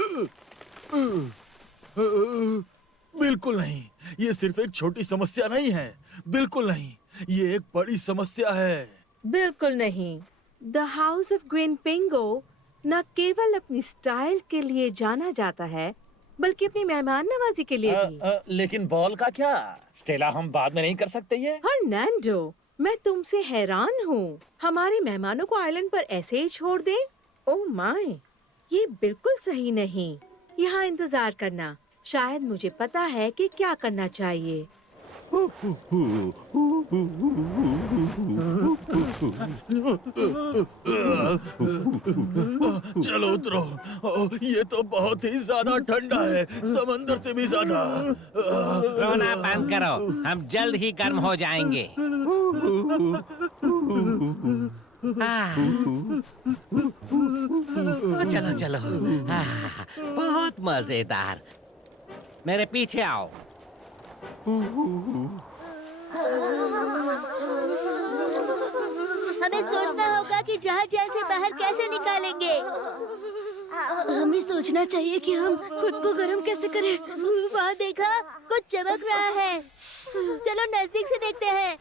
बिल्कुल नहीं, ये सिर्फ एक छोटी समस्या नहीं है। बिल्कुल नहीं, ये एक बड़ी समस्या है। बिल्कुल नहीं। द हाउस ऑफ ग्रीन पिंगो न केवल अपनी स्टाइल के लिए जाना जाता है, बल्कि अपनी मेहमान नवाजी के लिए भी। लेकिन बॉल का क्या? स्टेला, हम बाद में नहीं कर सकते ये? हर्नांडो, मैं तुमसे हैरान हूँ। हमारे मेहमानों को आइलैंड पर ऐसे ही छोड़ दे? ओह माय, ये बिल्कुल सही नहीं। यहाँ इंतजार करना, शायद मुझे पता है कि क्या करना चाहिए। चलो उतरो। ये तो बहुत ही ज्यादा ठंडा है, समंदर से भी ज्यादा। रोना बंद करो, हम जल्द ही गर्म हो जाएंगे। चलो चलो, बहुत मजेदार। मेरे पीछे आओ। हमें सोचना होगा कि जहाज से बाहर कैसे निकालेंगे। हमें सोचना चाहिए कि हम खुद को गर्म कैसे करें। वहाँ देखा, कुछ चमक रहा है। चलो नजदीक से देखते हैं।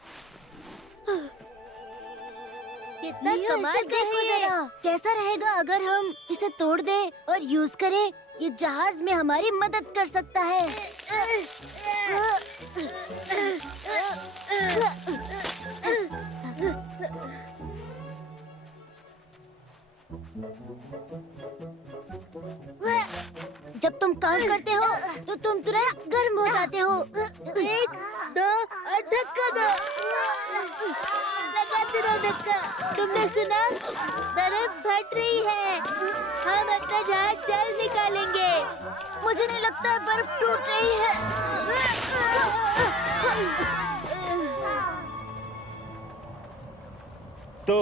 कितना लियो, कमाल इसे का देखो है ये। जरा। कैसा रहेगा अगर हम इसे तोड़ दें और यूज करें? ये जहाज में हमारी मदद कर सकता है। जब तुम काम करते हो तो तुम तुरंत गर्म हो जाते हो। 1, 2 और धक्का दो। लगाते रहो धक्का। तुमने सुना? बर्फ फट रही है। हम अपना जहाज जल्द निकालेंगे। मुझे नहीं लगता बर्फ टूट रही है। तो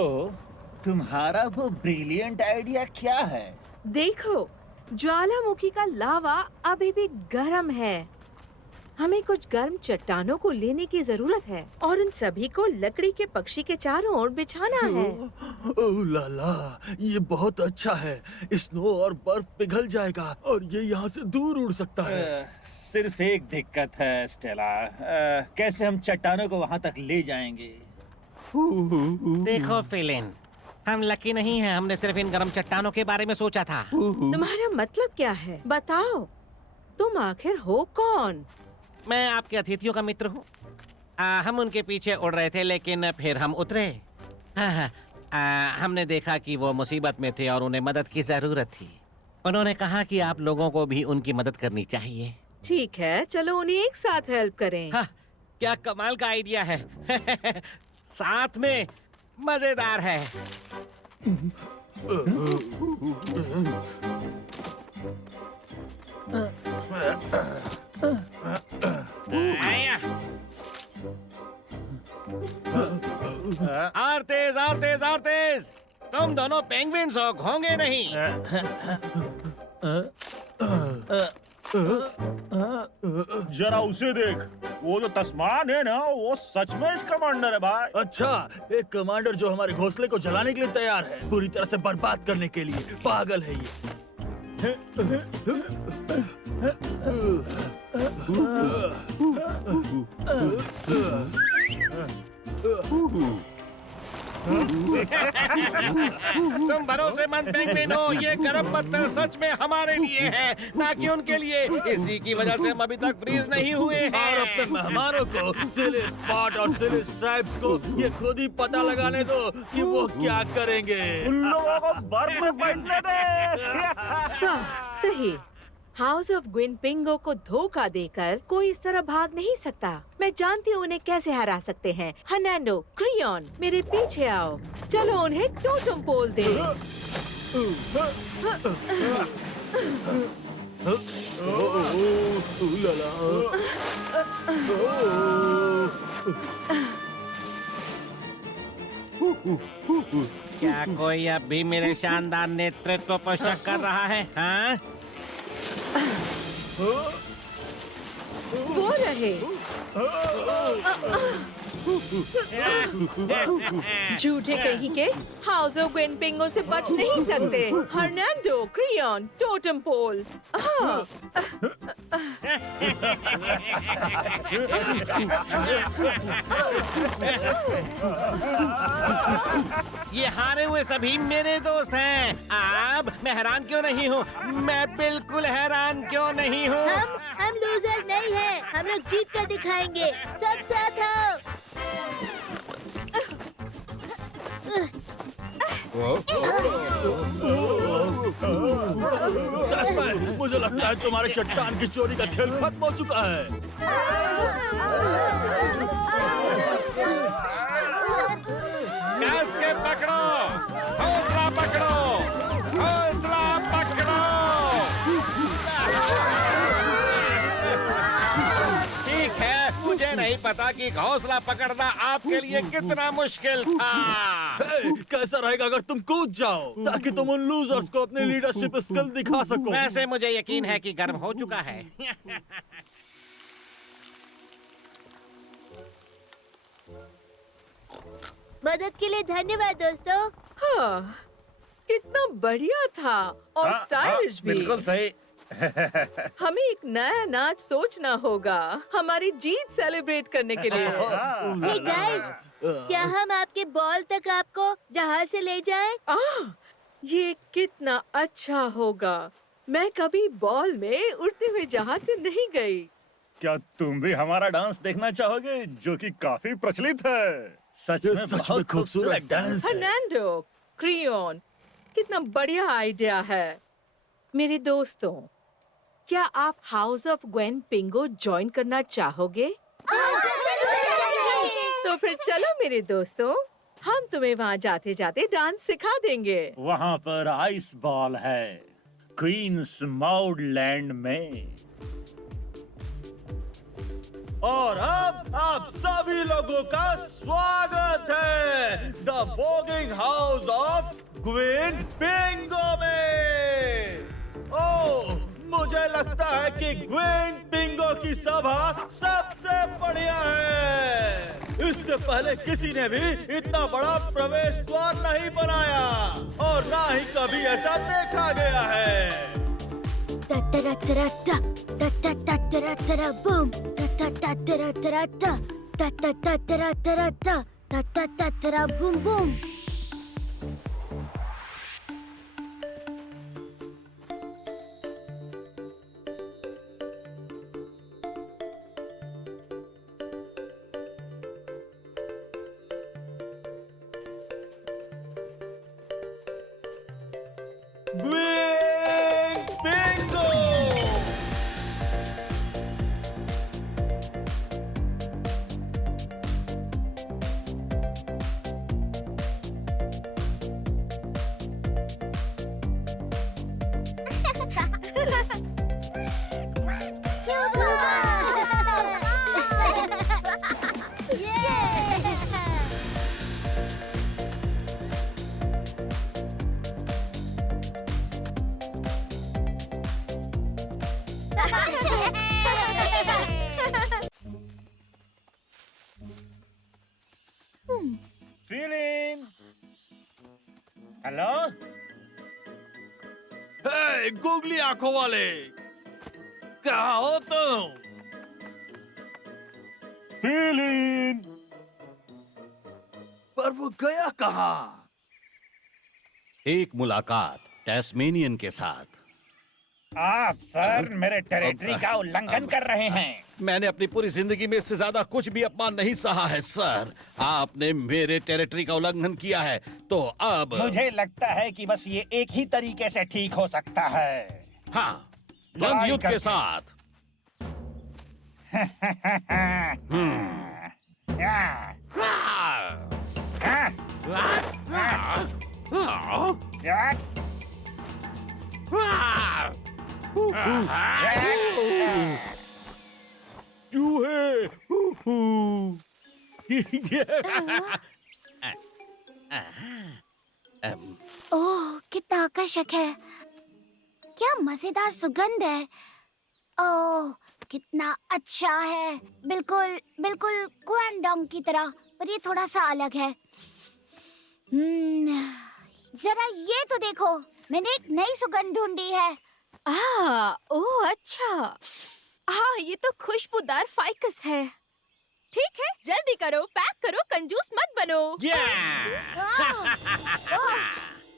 तुम्हारा वो ब्रिलियंट आइडिया क्या है? देखो, ज्वालामुखी का लावा अभी भी गर्म है। हमें कुछ गर्म चट्टानों को लेने की जरूरत है और उन सभी को लकड़ी के पक्षी के चारों ओर बिछाना है। ओह लाला, ये बहुत अच्छा है। स्नो और बर्फ पिघल जाएगा और ये यहाँ से दूर उड़ सकता है। सिर्फ एक दिक्कत है स्टेला। कैसे हम चट्टानों को वहाँ तक ले जाएंगे? देखो फिलिन, हम लकी नहीं हैं। हमने सिर्फ इन गर्म चट्टानों के बारे में सोचा था। तुम्हारा मतलब क्या है? बताओ, तुम आखिर हो कौन? मैं आपके अतिथियों का मित्र हूँ। हम उनके पीछे उड़ रहे थे, लेकिन फिर हम उतरे। हमने देखा कि वो मुसीबत में थे और उन्हें मदद की जरूरत थी। उन्होंने कहा कि आप लोगों को भी उनकी मदद करनी चाहिए। ठीक है, चलो उन्हें एक साथ हेल्प करें। हाँ, क्या कमाल का आइडिया है। साथ में मजेदार है। और तेज और तेज और तेज। तुम दोनों पेंगुइन्स हो, घोंगे नहीं। जरा उसे देख, वो जो तस्मान है ना, वो सच में इस कमांडर है भाई। अच्छा, एक कमांडर जो हमारे घोंसले को जलाने के लिए तैयार है, पूरी तरह से बर्बाद करने के लिए। पागल है ये। तुम भरोसेमंद पेंगुइन हो। ये गर्म पत्थर सच में हमारे लिए है, ना कि उनके लिए। इसी की वजह से हम अभी तक फ्रीज नहीं हुए हैं। और अपने मेहमानों को, सिली स्पॉट और सिली स्ट्राइप्स को, ये खुद ही पता लगाने दो कि वो क्या करेंगे। उन लोगों को बर्फ में बैठने दे। वाह, सही। हाउस ऑफ ग्विनपिंगो को धोखा देकर कोई इस तरह भाग नहीं सकता। मैं जानती हूँ उन्हें कैसे हरा सकते हैं। हर्नांडो, क्रियन, मेरे पीछे आओ। चलो उन्हें टोटम पोल दे। क्या कोई अब भी मेरे शानदार नेतृत्व पर शक कर रहा है? हाँ? वो रहे। झूठे कहीं के, हाउस ऑफ ग्विनपिंगो से बच नहीं सकते। हर्नांडो, क्रियन, टोटम पोल। ये हारे हुए सभी मेरे दोस्त हैं। अब मैं हैरान क्यों नहीं हूँ? मैं बिल्कुल हैरान क्यों नहीं हूँ? हम लूजर्स नहीं हैं। हम लोग जीत कर दिखाएंगे। सब साथ आओ। टस्मैन, मुझे लगता है तुम्हारे चट्टान की चोरी का खेल खत्म हो चुका है। कस के पकड़ो, हौसला पकड़ो, हौसला पकड़ो। ठीक है, मुझे नहीं पता कि हौसला पकड़ना आपके लिए कितना मुश्किल था। कैसा रहेगा अगर तुम कूद जाओ, ताकि तुम उन लूजर्स को अपनी लीडरशिप स्किल दिखा सको। वैसे मुझे यकीन है कि गर्म हो चुका है। मदद के लिए धन्यवाद दोस्तों। हाँ, कितना बढ़िया था और स्टाइलिश भी। बिल्कुल सही। हमें एक नया नाच सोचना होगा हमारी जीत सेलिब्रेट करने के लिए। हे गाइस, क्या हम आपके बॉल तक आपको जहाज से ले जाएं? ये कितना अच्छा होगा। मैं कभी बॉल में उड़ते हुए जहाज से नहीं गई। क्या तुम भी हमारा डांस देखना चाहोगे, जो कि काफी प्रचलित है? सच में खूबसूरत डांस है। फर्नांडो, क्रियोन, कितना बढ़िया आइडिया है। मेरे दोस्तों, क्या आप हाउस ऑफ ग्वेन पिंगो ज्वाइन करना चाहोगे? तो फिर चलो मेरे दोस्तों, हम तुम्हें वहाँ जाते जाते डांस सिखा देंगे। वहाँ पर आइस बॉल है, क्वींस माउड लैंड में। और अब आप सभी लोगों का स्वागत है द वोगिंग हाउस ऑफ ग्वेन पिंगो में। ओह, मुझे लगता है कि ग्वेन पिंगो की सभा सबसे बढ़िया है। इससे पहले किसी ने भी इतना बड़ा प्रवेश द्वार नहीं बनाया और ना ही कभी ऐसा देखा गया है। Boom, boom boom. ग्वेन पिंगो। फीलिंग, हेलो, हे गुगली आंखों वाले, कहाँ हो तुम? फीलिंग। पर वो गया कहाँ? एक मुलाकात टैस्मेनियन के साथ। आप सर मेरे टेरिटरी का उल्लंघन कर रहे हैं। मैंने अपनी पूरी जिंदगी में इससे ज्यादा कुछ भी अपमान नहीं सहा है सर। आपने मेरे टेरिटरी का उल्लंघन किया है, तो अब मुझे लगता है कि बस ये एक ही तरीके से ठीक हो सकता है। हाँ, द्वंद्व युद्ध के साथ। चूहे। ओह, कितना आकर्षक है। क्या मजेदार सुगंध है। ओह, कितना अच्छा है। बिल्कुल बिल्कुल क्वांडोंग की तरह, पर ये थोड़ा सा अलग है। जरा ये तो देखो, मैंने एक नई सुगंध ढूंढी है। ओह अच्छा। हाँ, ये तो खुशबूदार फाइकस है। ठीक है, जल्दी करो, पैक करो, कंजूस मत बनो।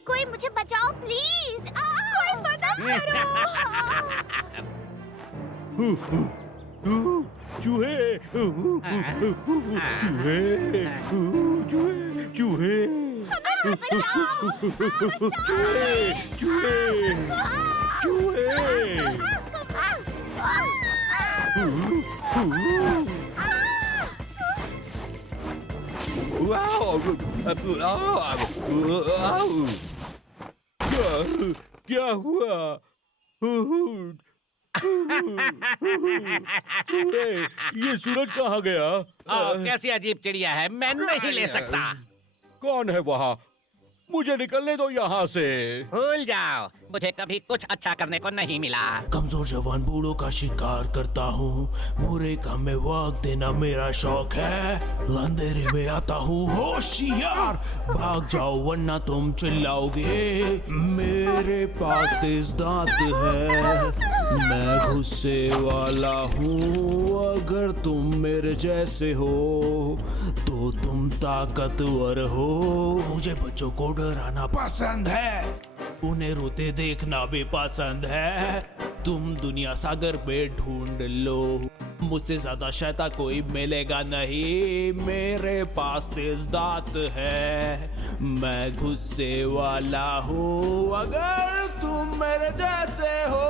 कोई मुझे बचाओ प्लीज। कोई मदद करो। चूहे, चूहे, चूहे, चूहे, चूहे। क्या हुआ? ये सूरज कहाँ गया? कैसी अजीब चिड़िया है, मैं नहीं ले सकता। कौन है वहाँ? मुझे निकलने दो यहाँ से। भूल जाओ, मुझे कभी कुछ अच्छा करने को नहीं मिला। कमजोर जवान बूढ़ों का शिकार करता हूँ, बुरे काम में वक्त देना मेरा शौक है। अंधेरे में आता हूँ होशियार, भाग जाओ वरना तुम चिल्लाओगे। मेरे पास तेज दांत है, मैं गुस्से वाला हूँ। अगर तुम मेरे जैसे हो तो तुम ताकतवर हो। मुझे बच्चों को डराना पसंद है, उन्हें रोते देखना भी पसंद है। तुम दुनिया सागर पे ढूंढ लो, मुझसे ज्यादा शैतान कोई मिलेगा नहीं। मेरे पास तेज दांत है, मैं गुस्से वाला हूँ। अगर तुम मेरे जैसे हो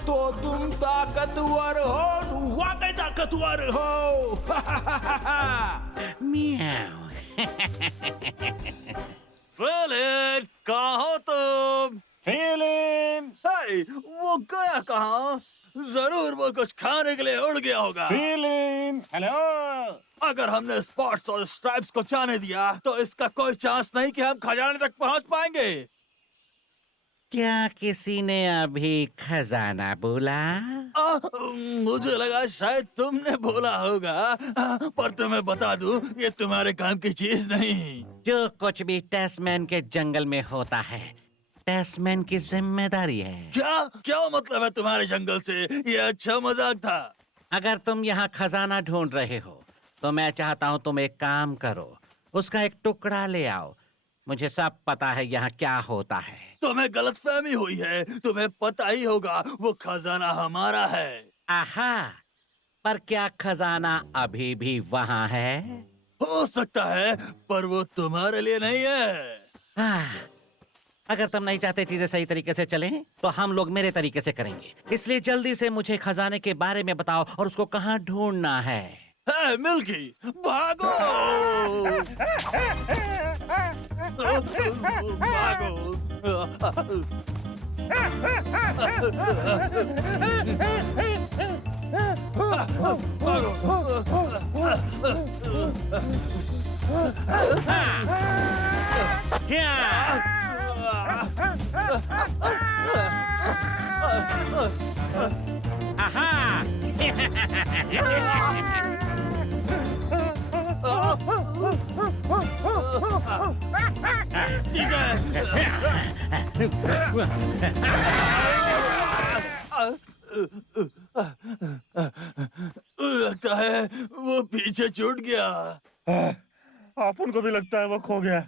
तो तुम ताकतवर हो, वाकई ताकतवर हो। म्याऊ। फिलिन, कहाँ हो तुम? फिलिन, हे, वो गया कहाँ? जरूर वो कुछ खाने के लिए उड़ गया होगा। फिलिन, हेलो। अगर हमने स्पॉट्स और स्ट्राइप्स को जाने दिया तो इसका कोई चांस नहीं कि हम खजाने तक पहुंच पाएंगे। क्या किसी ने अभी खजाना बोला? मुझे लगा शायद तुमने बोला होगा, पर तुम्हें बता दूं ये तुम्हारे काम की चीज नहीं। जो कुछ भी टेस्टमैन के जंगल में होता है, टेस्टमैन की जिम्मेदारी है। क्या क्या मतलब है तुम्हारे जंगल से? ये अच्छा मजाक था। अगर तुम यहाँ खजाना ढूंढ रहे हो तो मैं चाहता हूँ तुम एक काम करो, उसका एक टुकड़ा ले आओ। मुझे सब पता है यहाँ क्या होता है। तुम्हें गलतफहमी हुई है, तुम्हें पता ही होगा वो खजाना हमारा है। आहा, पर क्या खजाना अभी भी वहाँ है? हो सकता है, पर वो तुम्हारे लिए नहीं है। अगर तुम नहीं चाहते चीजें सही तरीके से चलें, तो हम लोग मेरे तरीके से करेंगे। इसलिए जल्दी से मुझे खजाने के बारे में बताओ और उसको कहाँ ढूंढना है। मिल्की, भागो! भागो! आहा! ठीक है। लगता है वो पीछे छूट गया। आप उनको भी लगता है वो खो गया।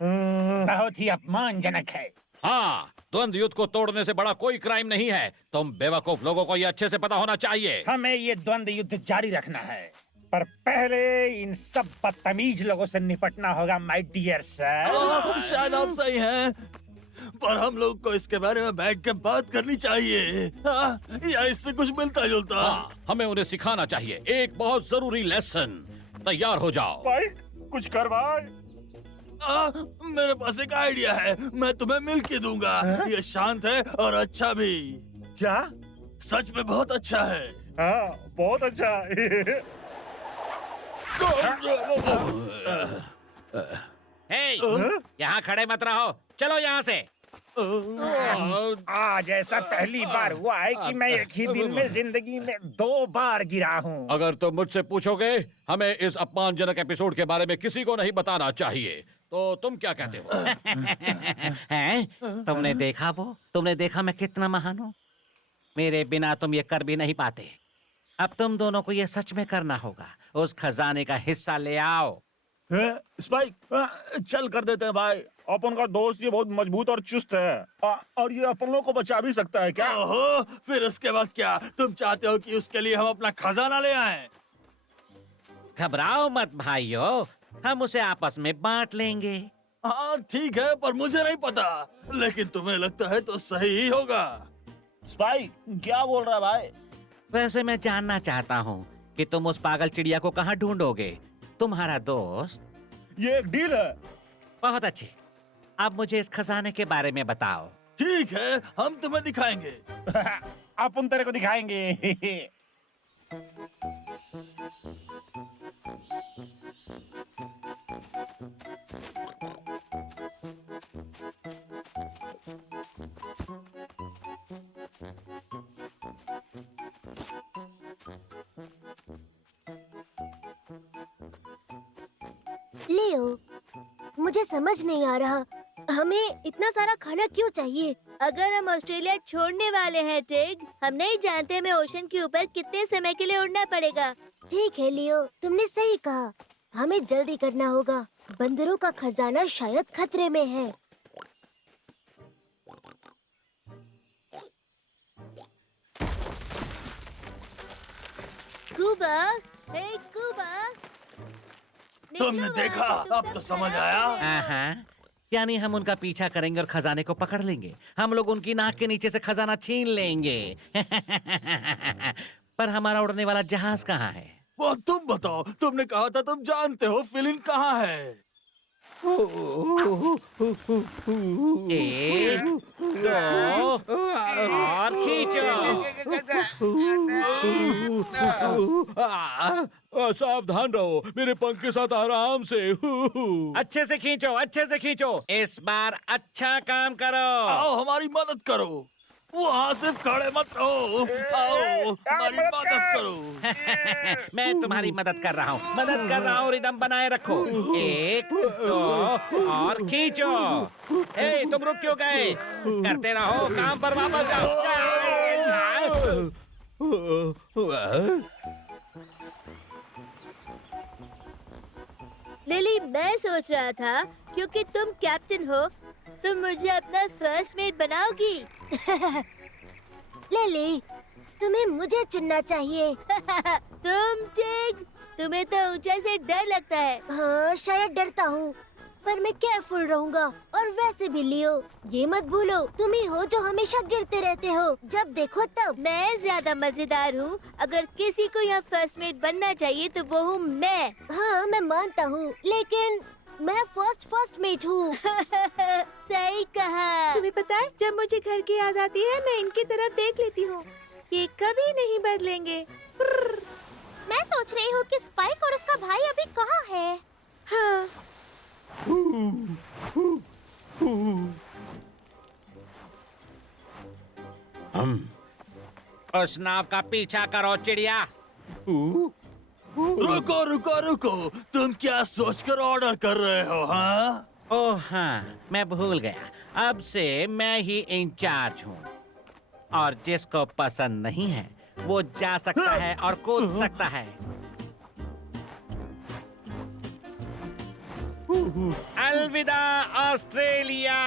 बहुत ही अपमानजनक है। हाँ, द्वंद्व युद्ध को तोड़ने से बड़ा कोई क्राइम नहीं है। तुम बेवकूफ लोगों को ये अच्छे से पता होना चाहिए। हमें ये द्वंद्व युद्ध जारी रखना है, पर पहले इन सब बदतमीज लोगों से निपटना होगा माय डियर सर। शायद आप सही हैं, पर हम लोग को इसके बारे में बैठ के बात करनी चाहिए। या इससे कुछ मिलता जुलता। हाँ, हमें उन्हें सिखाना चाहिए एक बहुत जरूरी लेसन। तैयार हो जाओ। बाइक, कुछ कर भाई। मेरे पास एक आइडिया है, मैं तुम्हें मिल के दूंगा। ये शांत है और अच्छा भी। क्या? सच में बहुत अच्छा है। हाँ, बहुत अच्छा। हे, यहाँ खड़े मत रहो, चलो यहाँ से। आज ऐसा पहली बार हुआ है कि मैं एक ही दिन में जिंदगी में 2 बार गिरा हूँ। अगर तुम मुझसे पूछोगे हमें इस अपमानजनक एपिसोड के बारे में किसी को नहीं बताना चाहिए, तो तुम क्या कहते हो? हैं? तुमने देखा वो? तुमने देखा मैं कितना महान हूँ? मेरे बिना तुम ये कर भी नहीं पाते। अब तुम दोनों को ये सच में करना होगा। उस खजाने का हिस्सा ले आओ। स्पाइक, चल कर देते हैं भाई। अपन का दोस्त ये बहुत मजबूत और चुस्त है, और ये अपन लोग को बचा भी सकता है। क्या? ओहो, फिर उसके बाद क्या? तुम चाहते हो कि उसके लिए हम अपना खजाना ले आएं? घबराओ मत भाइयों, हम उसे आपस में बांट लेंगे। हाँ ठीक है, पर मुझे नहीं पता, लेकिन तुम्हें लगता है तो सही ही होगा। स्पाइक, क्या बोल रहा है भाई? वैसे मैं जानना चाहता हूँ कि तुम उस पागल चिड़िया को कहाँ ढूंढोगे? तुम्हारा दोस्त। ये एक डील है। बहुत अच्छे, अब मुझे इस खजाने के बारे में बताओ। ठीक है, हम तुम्हें दिखाएंगे। अपन तेरे को दिखाएंगे। लियो, मुझे समझ नहीं आ रहा, हमें इतना सारा खाना क्यों चाहिए? अगर हम ऑस्ट्रेलिया छोड़ने वाले हैं टिग, हम नहीं जानते हमें ओशन के ऊपर कितने समय के लिए उड़ना पड़ेगा। ठीक है लियो, तुमने सही कहा, हमें जल्दी करना होगा। बंदरों का खजाना शायद खतरे में है। कूबा, हे कूबा, तुमने देखा? अब तो समझ आया। हाँ, यानी हम उनका पीछा करेंगे और खजाने को पकड़ लेंगे। हम लोग उनकी नाक के नीचे से खजाना छीन लेंगे। पर हमारा उड़ने वाला जहाज कहाँ है? वो तुम बताओ, तुमने कहा था तुम जानते हो फिलिन कहाँ है। एक, दो, और खींचो। सावधान रहो, मेरे पंख के साथ आराम से। अच्छे से खींचो, अच्छे से खींचो। इस बार अच्छा काम करो। आओ हमारी मदद करो। वहाँ सिर्फ खड़े मत रहो, आओ हमारी मदद करो। मैं तुम्हारी मदद कर रहा हूँ, मदद कर रहा हूँ। रिदम बनाए रखो। एक, दो, और खींचो। ए, तुम रुक क्यों गए? करते रहो, काम पर वापस जाओ। लिली, मैं सोच रहा था क्योंकि तुम कैप्टन हो, तुम मुझे अपना फर्स्ट मेट बनाओगी। लिली, तुम्हें मुझे चुनना चाहिए। तुम टिग, तुम्हें तो ऊंचाई से डर लगता है। हाँ, शायद डरता हूँ, पर मैं केयरफुल रहूँगा। और वैसे भी लियो, ये मत भूलो, तुम ही हो जो हमेशा गिरते रहते हो, जब देखो तब। मैं ज्यादा मजेदार हूँ। अगर किसी को यहाँ फर्स्ट मेट बनना चाहिए तो वो हूँ मैं। हाँ, मैं मानता हूँ, लेकिन मैं फर्स्ट मेट हूँ। सही कहा। तुम्हें पता है, जब मुझे घर की याद आती है, मैं इनकी तरफ देख लेती हूँ। ये कभी नहीं बदलेंगे। मैं सोच रही हूँ कि स्पाइक और उसका भाई अभी कहाँ है? हाँ। उस नाव का पीछा करो चिड़िया। रुको रुको रुको, तुम क्या सोचकर ऑर्डर कर रहे हो? हाँ, ओह हाँ, मैं भूल गया। अब से मैं ही इंचार्ज हूँ, और जिसको पसंद नहीं है वो जा सकता है और कूद सकता है। अलविदा ऑस्ट्रेलिया।